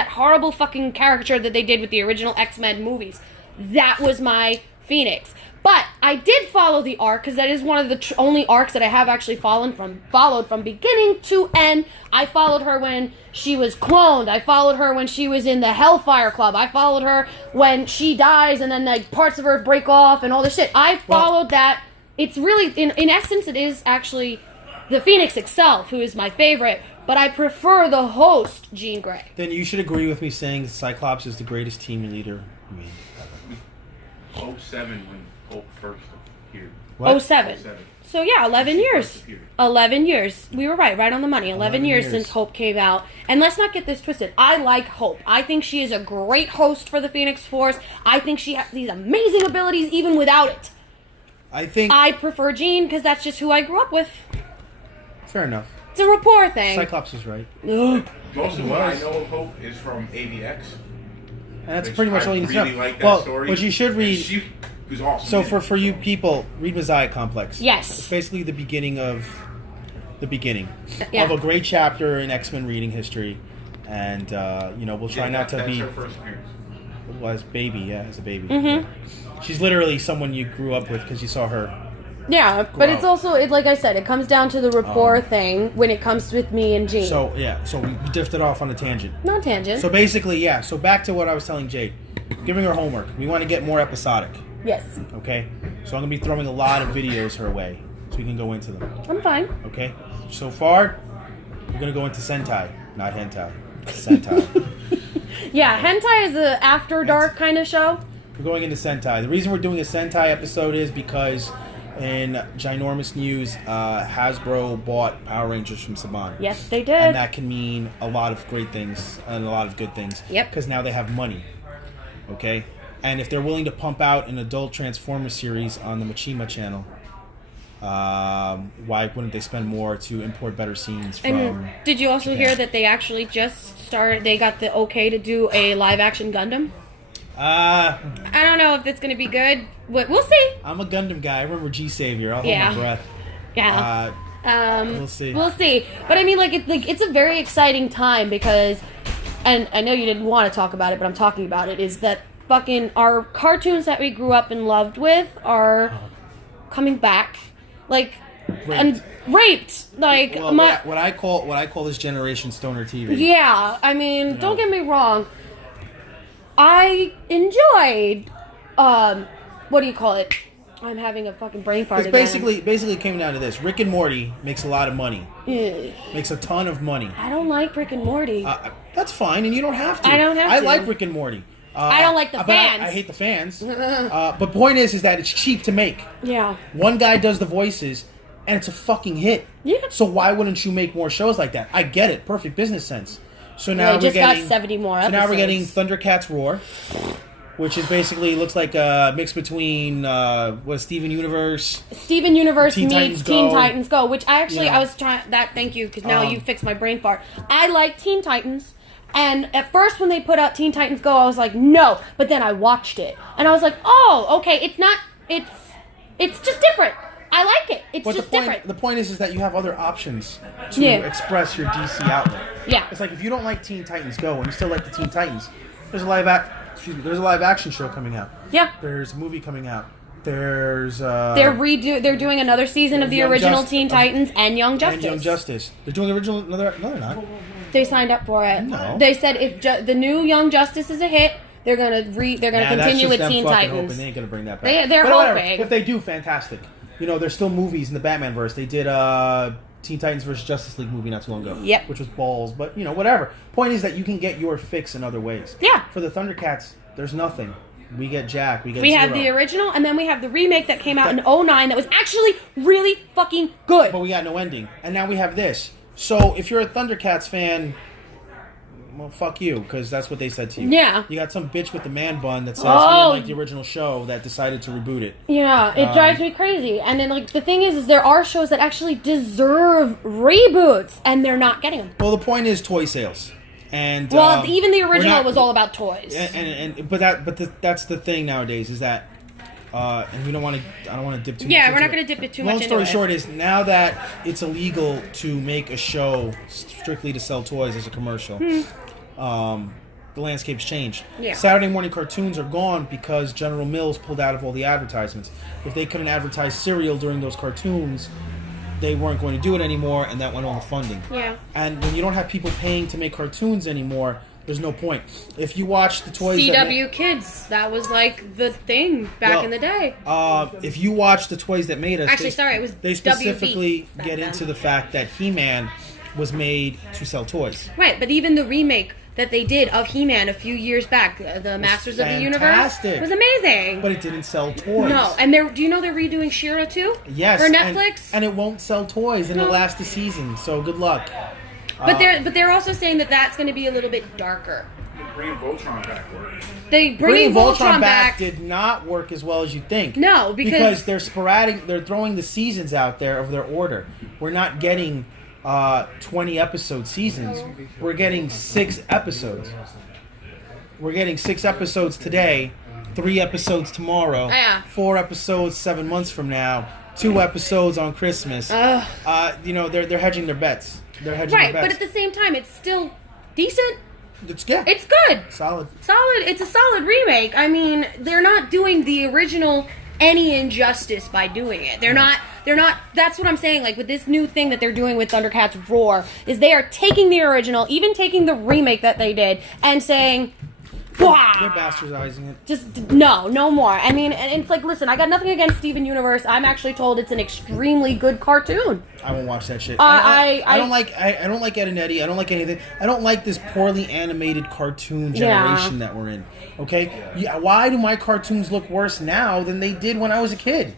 horrible fucking caricature that they did with the original X-Men movies. That was my Feinics. But I did follow the arc because that is one of the only arcs that I have actually followed from beginning to end. I followed her when she was cloned. I followed her when she was in the Hellfire Club. I followed her when she dies and then like parts of her break off and all this shit. I followed that. It's really, in essence, it is actually the Feinics itself who is my favorite. But I prefer the host, Jean Grey. Then you should agree with me saying Cyclops is the greatest team leader. ever. 07 when Hulk first appeared. What? 07. So yeah, 11 years. 11 years. We were right on the money. 11 years since Hope came out. And let's not get this twisted. I like Hope. I think she is a great host for the Phoenix Force. I think she has these amazing abilities even without it. I prefer Jean because that's just who I grew up with. Fair enough. It's a rapport thing. Cyclops is right. Most of what I know of Hope is from AVX. And that's pretty much all you need to know. Like that story. But you should read. She was awesome. So for you people, read Messiah Complex. Yes. It's basically the beginning of a great chapter in X-Men reading history, and we'll try not to be. That's her first appearance. Was baby, as a baby. Mm-hmm. She's literally someone you grew up with because you saw her. Yeah, but it's also, like I said, it comes down to the rapport thing when it comes with me and Jean. So we drifted off on a tangent. Not tangent. So basically, so back to what I was telling Jade. Giving her homework. We want to get more episodic. Yes. Okay? So I'm going to be throwing a lot of videos her way so we can go into them. I'm fine. Okay? So far, we're going to go into Sentai, not Hentai. Sentai. Yeah, Hentai is a after dark kind of show. We're going into Sentai. The reason we're doing a Sentai episode is because in ginormous news, Hasbro bought Power Rangers from Saban. Yes, they did. And that can mean a lot of great things and a lot of good things. Yep. Because now they have money. Okay? And if they're willing to pump out an adult Transformer series on the Machima channel, why wouldn't they spend more to import better scenes from And did you also hear that they actually they got the okay to do a live action Gundam? I don't know if it's going to be good. We'll see. I'm a Gundam guy. I remember G-Savior. I'll hold my breath. Yeah. We'll see. We'll see. But I mean, it's a very exciting time because, and I know you didn't want to talk about it, but I'm talking about it, is that fucking our cartoons that we grew up and loved with are coming back. Raped. What I call this generation stoner TV. Yeah. I mean, don't get me wrong. I enjoyed, what do you call it? I'm having a fucking brain fart It's basically it came down to this. Rick and Morty makes a lot of money. Makes a ton of money. I don't like Rick and Morty. That's fine, and you don't have to. I don't have I to. like Rick and Morty. I don't like the fans. I hate the fans. But point is that it's cheap to make. Yeah. One guy does the voices, and it's a fucking hit. Yeah. So why wouldn't you make more shows like that? I get it. Perfect business sense. So now we just got 70 more episodes. So now we're getting Thundercats Roar, which is basically looks like a mix between Steven Universe. Steven Universe Teen meets Titans Teen Go. Titans Go, which I actually Yeah. I was trying that. Thank you, because now you fixed my brain fart. I like Teen Titans, and at first when they put out Teen Titans Go, I was like no, but then I watched it and I was like, oh, okay, it's not. It's just different. I like it. It's just different. The point is that you have other options to express your DC outlet. Yeah. It's like if you don't like Teen Titans Go and you still like the Teen Titans, there's a live action show coming out. Yeah. There's a movie coming out. There's They're doing another season of the Young original Justice- Teen Titans and Young Justice. And Young Justice. They're doing the original. No, they're not. They signed up for it. No. They said if the new Young Justice is a hit, they're gonna continue with Teen Titans. Hoping. They ain't gonna bring that back. They're but whatever. hoping. If they do, fantastic. There's still movies in the Batman verse. They did Teen Titans vs. Justice League movie not too long ago. Yep. Which was balls, but whatever. Point is that you can get your fix in other ways. Yeah. For the Thundercats, there's nothing. We get Jack. We have the original, and then we have the remake that came out in 2009 that was actually really fucking good. But we got no ending. And now we have this. So if you're a Thundercats fan, well, fuck you, because that's what they said to you. Yeah. You got some bitch with the man bun that says he didn't like the original show that decided to reboot it. Yeah, it drives me crazy. And then, the thing is there are shows that actually deserve reboots, and they're not getting them. Well, the point is toy sales. And even the original was all about toys. But that's the thing nowadays is that, and we don't want to. I don't want to dip too much. Yeah, into we're not it. going to dip it too much. Long story into short it. is now that it's illegal to make a show strictly to sell toys as a commercial, the landscape's changed. Yeah. Saturday morning cartoons are gone because General Mills pulled out of all the advertisements. If they couldn't advertise cereal during those cartoons, they weren't going to do it anymore, and that went on the funding. Yeah. And when you don't have people paying to make cartoons anymore, there's no point. If you watch the toys CW Kids, that was like the thing back in the day. if you watch the toys that made us, Actually, sorry, it was they specifically WB back get then. into the fact that He-Man was made to sell toys. Right, but even the remake that they did of He-Man a few years back, the Masters of the Universe, fantastic. was amazing. But it didn't sell toys. No, and do you know they're redoing She-Ra too? Yes, For Netflix? and it won't sell toys, and No. it'll last a season. So good luck. But they're also saying that that's going to be a little bit darker. Bringing Voltron back work. They Bringing bringing Voltron back did not work as well as you think. No, because they're sporadic. They're throwing the seasons out there of their order. We're not getting 20 episode seasons. We're getting 6 episodes. We're getting 6 episodes today, 3 episodes tomorrow, Yeah. 4 episodes 7 months from now, 2 episodes on Christmas. They're hedging their bets. They're hedging right, their but bets. at the same time, it's still decent. It's It's good. solid. It's a solid remake. I mean, they're not doing the original any injustice by doing it. They're not, that's what I'm saying, like, with this new thing that they're doing with Thundercats Roar, is they are taking the original, even taking the remake that they did, and saying, They're wow. bastardizing it. Just, no more. I mean, and it's like, listen, I got nothing against Steven Universe. I'm actually told it's an extremely good cartoon. I won't watch that shit. I don't like Ed and Eddie. I don't like anything. I don't like this poorly animated cartoon generation that we're in. Okay? Yeah, why do my cartoons look worse now than they did when I was a kid?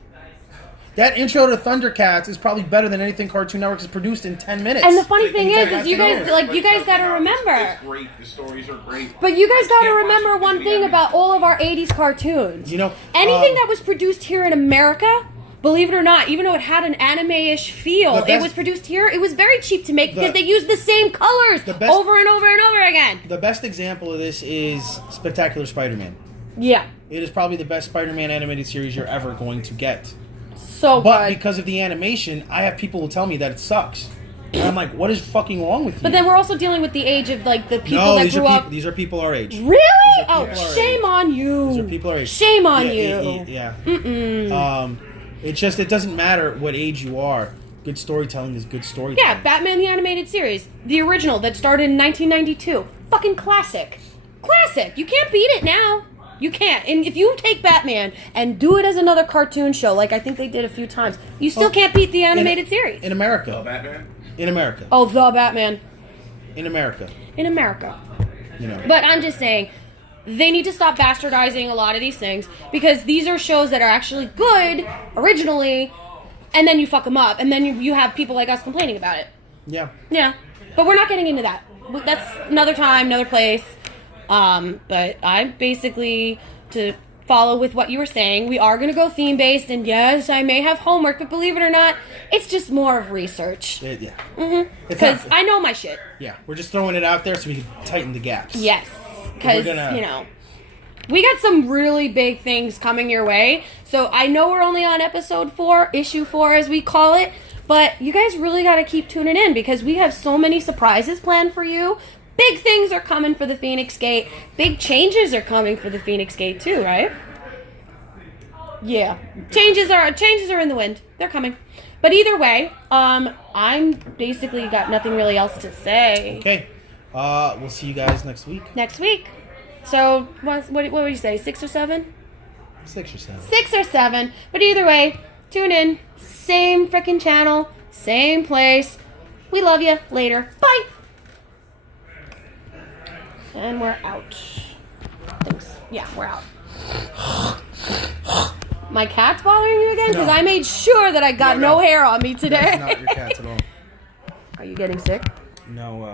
That intro to Thundercats is probably better than anything Cartoon Network has produced in 10 minutes. And the funny thing is you Thundercats guys, you guys gotta remember. It's great. The stories are great. But you guys I gotta can't watch remember it one again. thing about all of our 80s cartoons. You know, anything that was produced here in America, believe it or not, even though it had an anime-ish feel, The best- it was produced here, it was very cheap to make because The- they used the same colors The best- over and over and over again. the best example of this is Spectacular Spider-Man. Yeah. It is probably the best Spider-Man animated series you're ever going to get. So But good. because of the animation, I have people who tell me that it sucks. And I'm like, what is fucking wrong with you? But then we're also dealing with the age of, like, the people no, that these grew are up... these are people our age. Really? are Oh, people our shame age. on you. These are people our age. Shame on you. Yeah. Mm-mm. It doesn't matter what age you are. Good storytelling is good storytelling. Yeah, Batman the Animated Series. The original that started in 1992. Fucking classic. Classic. You can't beat it now. You can't. And if you take Batman and do it as another cartoon show, like I think they did a few times, you still can't beat the animated series. In America. Batman. In America. Oh, the Batman. In America. In America. You know. But I'm just saying, they need to stop bastardizing a lot of these things because these are shows that are actually good originally, and then you fuck them up, and then you have people like us complaining about it. Yeah. Yeah. But we're not getting into that. That's another time, another place. But I'm basically, to follow with what you were saying, we are going to go theme-based, and yes, I may have homework, but believe it or not, it's just more of research. Yeah. Mm-hmm. Because I know my shit. Yeah. We're just throwing it out there so we can tighten the gaps. Yes. Because, gonna- you know, we got some really big things coming your way. So I know we're only on episode 4, issue 4 as we call it, but you guys really got to keep tuning in because we have so many surprises planned for you. Big things are coming for the Feinics Gate. Big changes are coming for the Feinics Gate too, right? Yeah. Changes are in the wind. They're coming. But either way, I'm basically got nothing really else to say. Okay. We'll see you guys next week. Next week. So, what would you say, 6 or 7? 6 or 7. 6 or 7. But either way, tune in. Same frickin' channel. Same place. We love you. Later. Bye. And we're out. Thanks. Yeah, we're out. My cat's bothering you again? Because No. I made sure that I got No. no hair on me today. That's not your cats at all. Are you getting sick? No,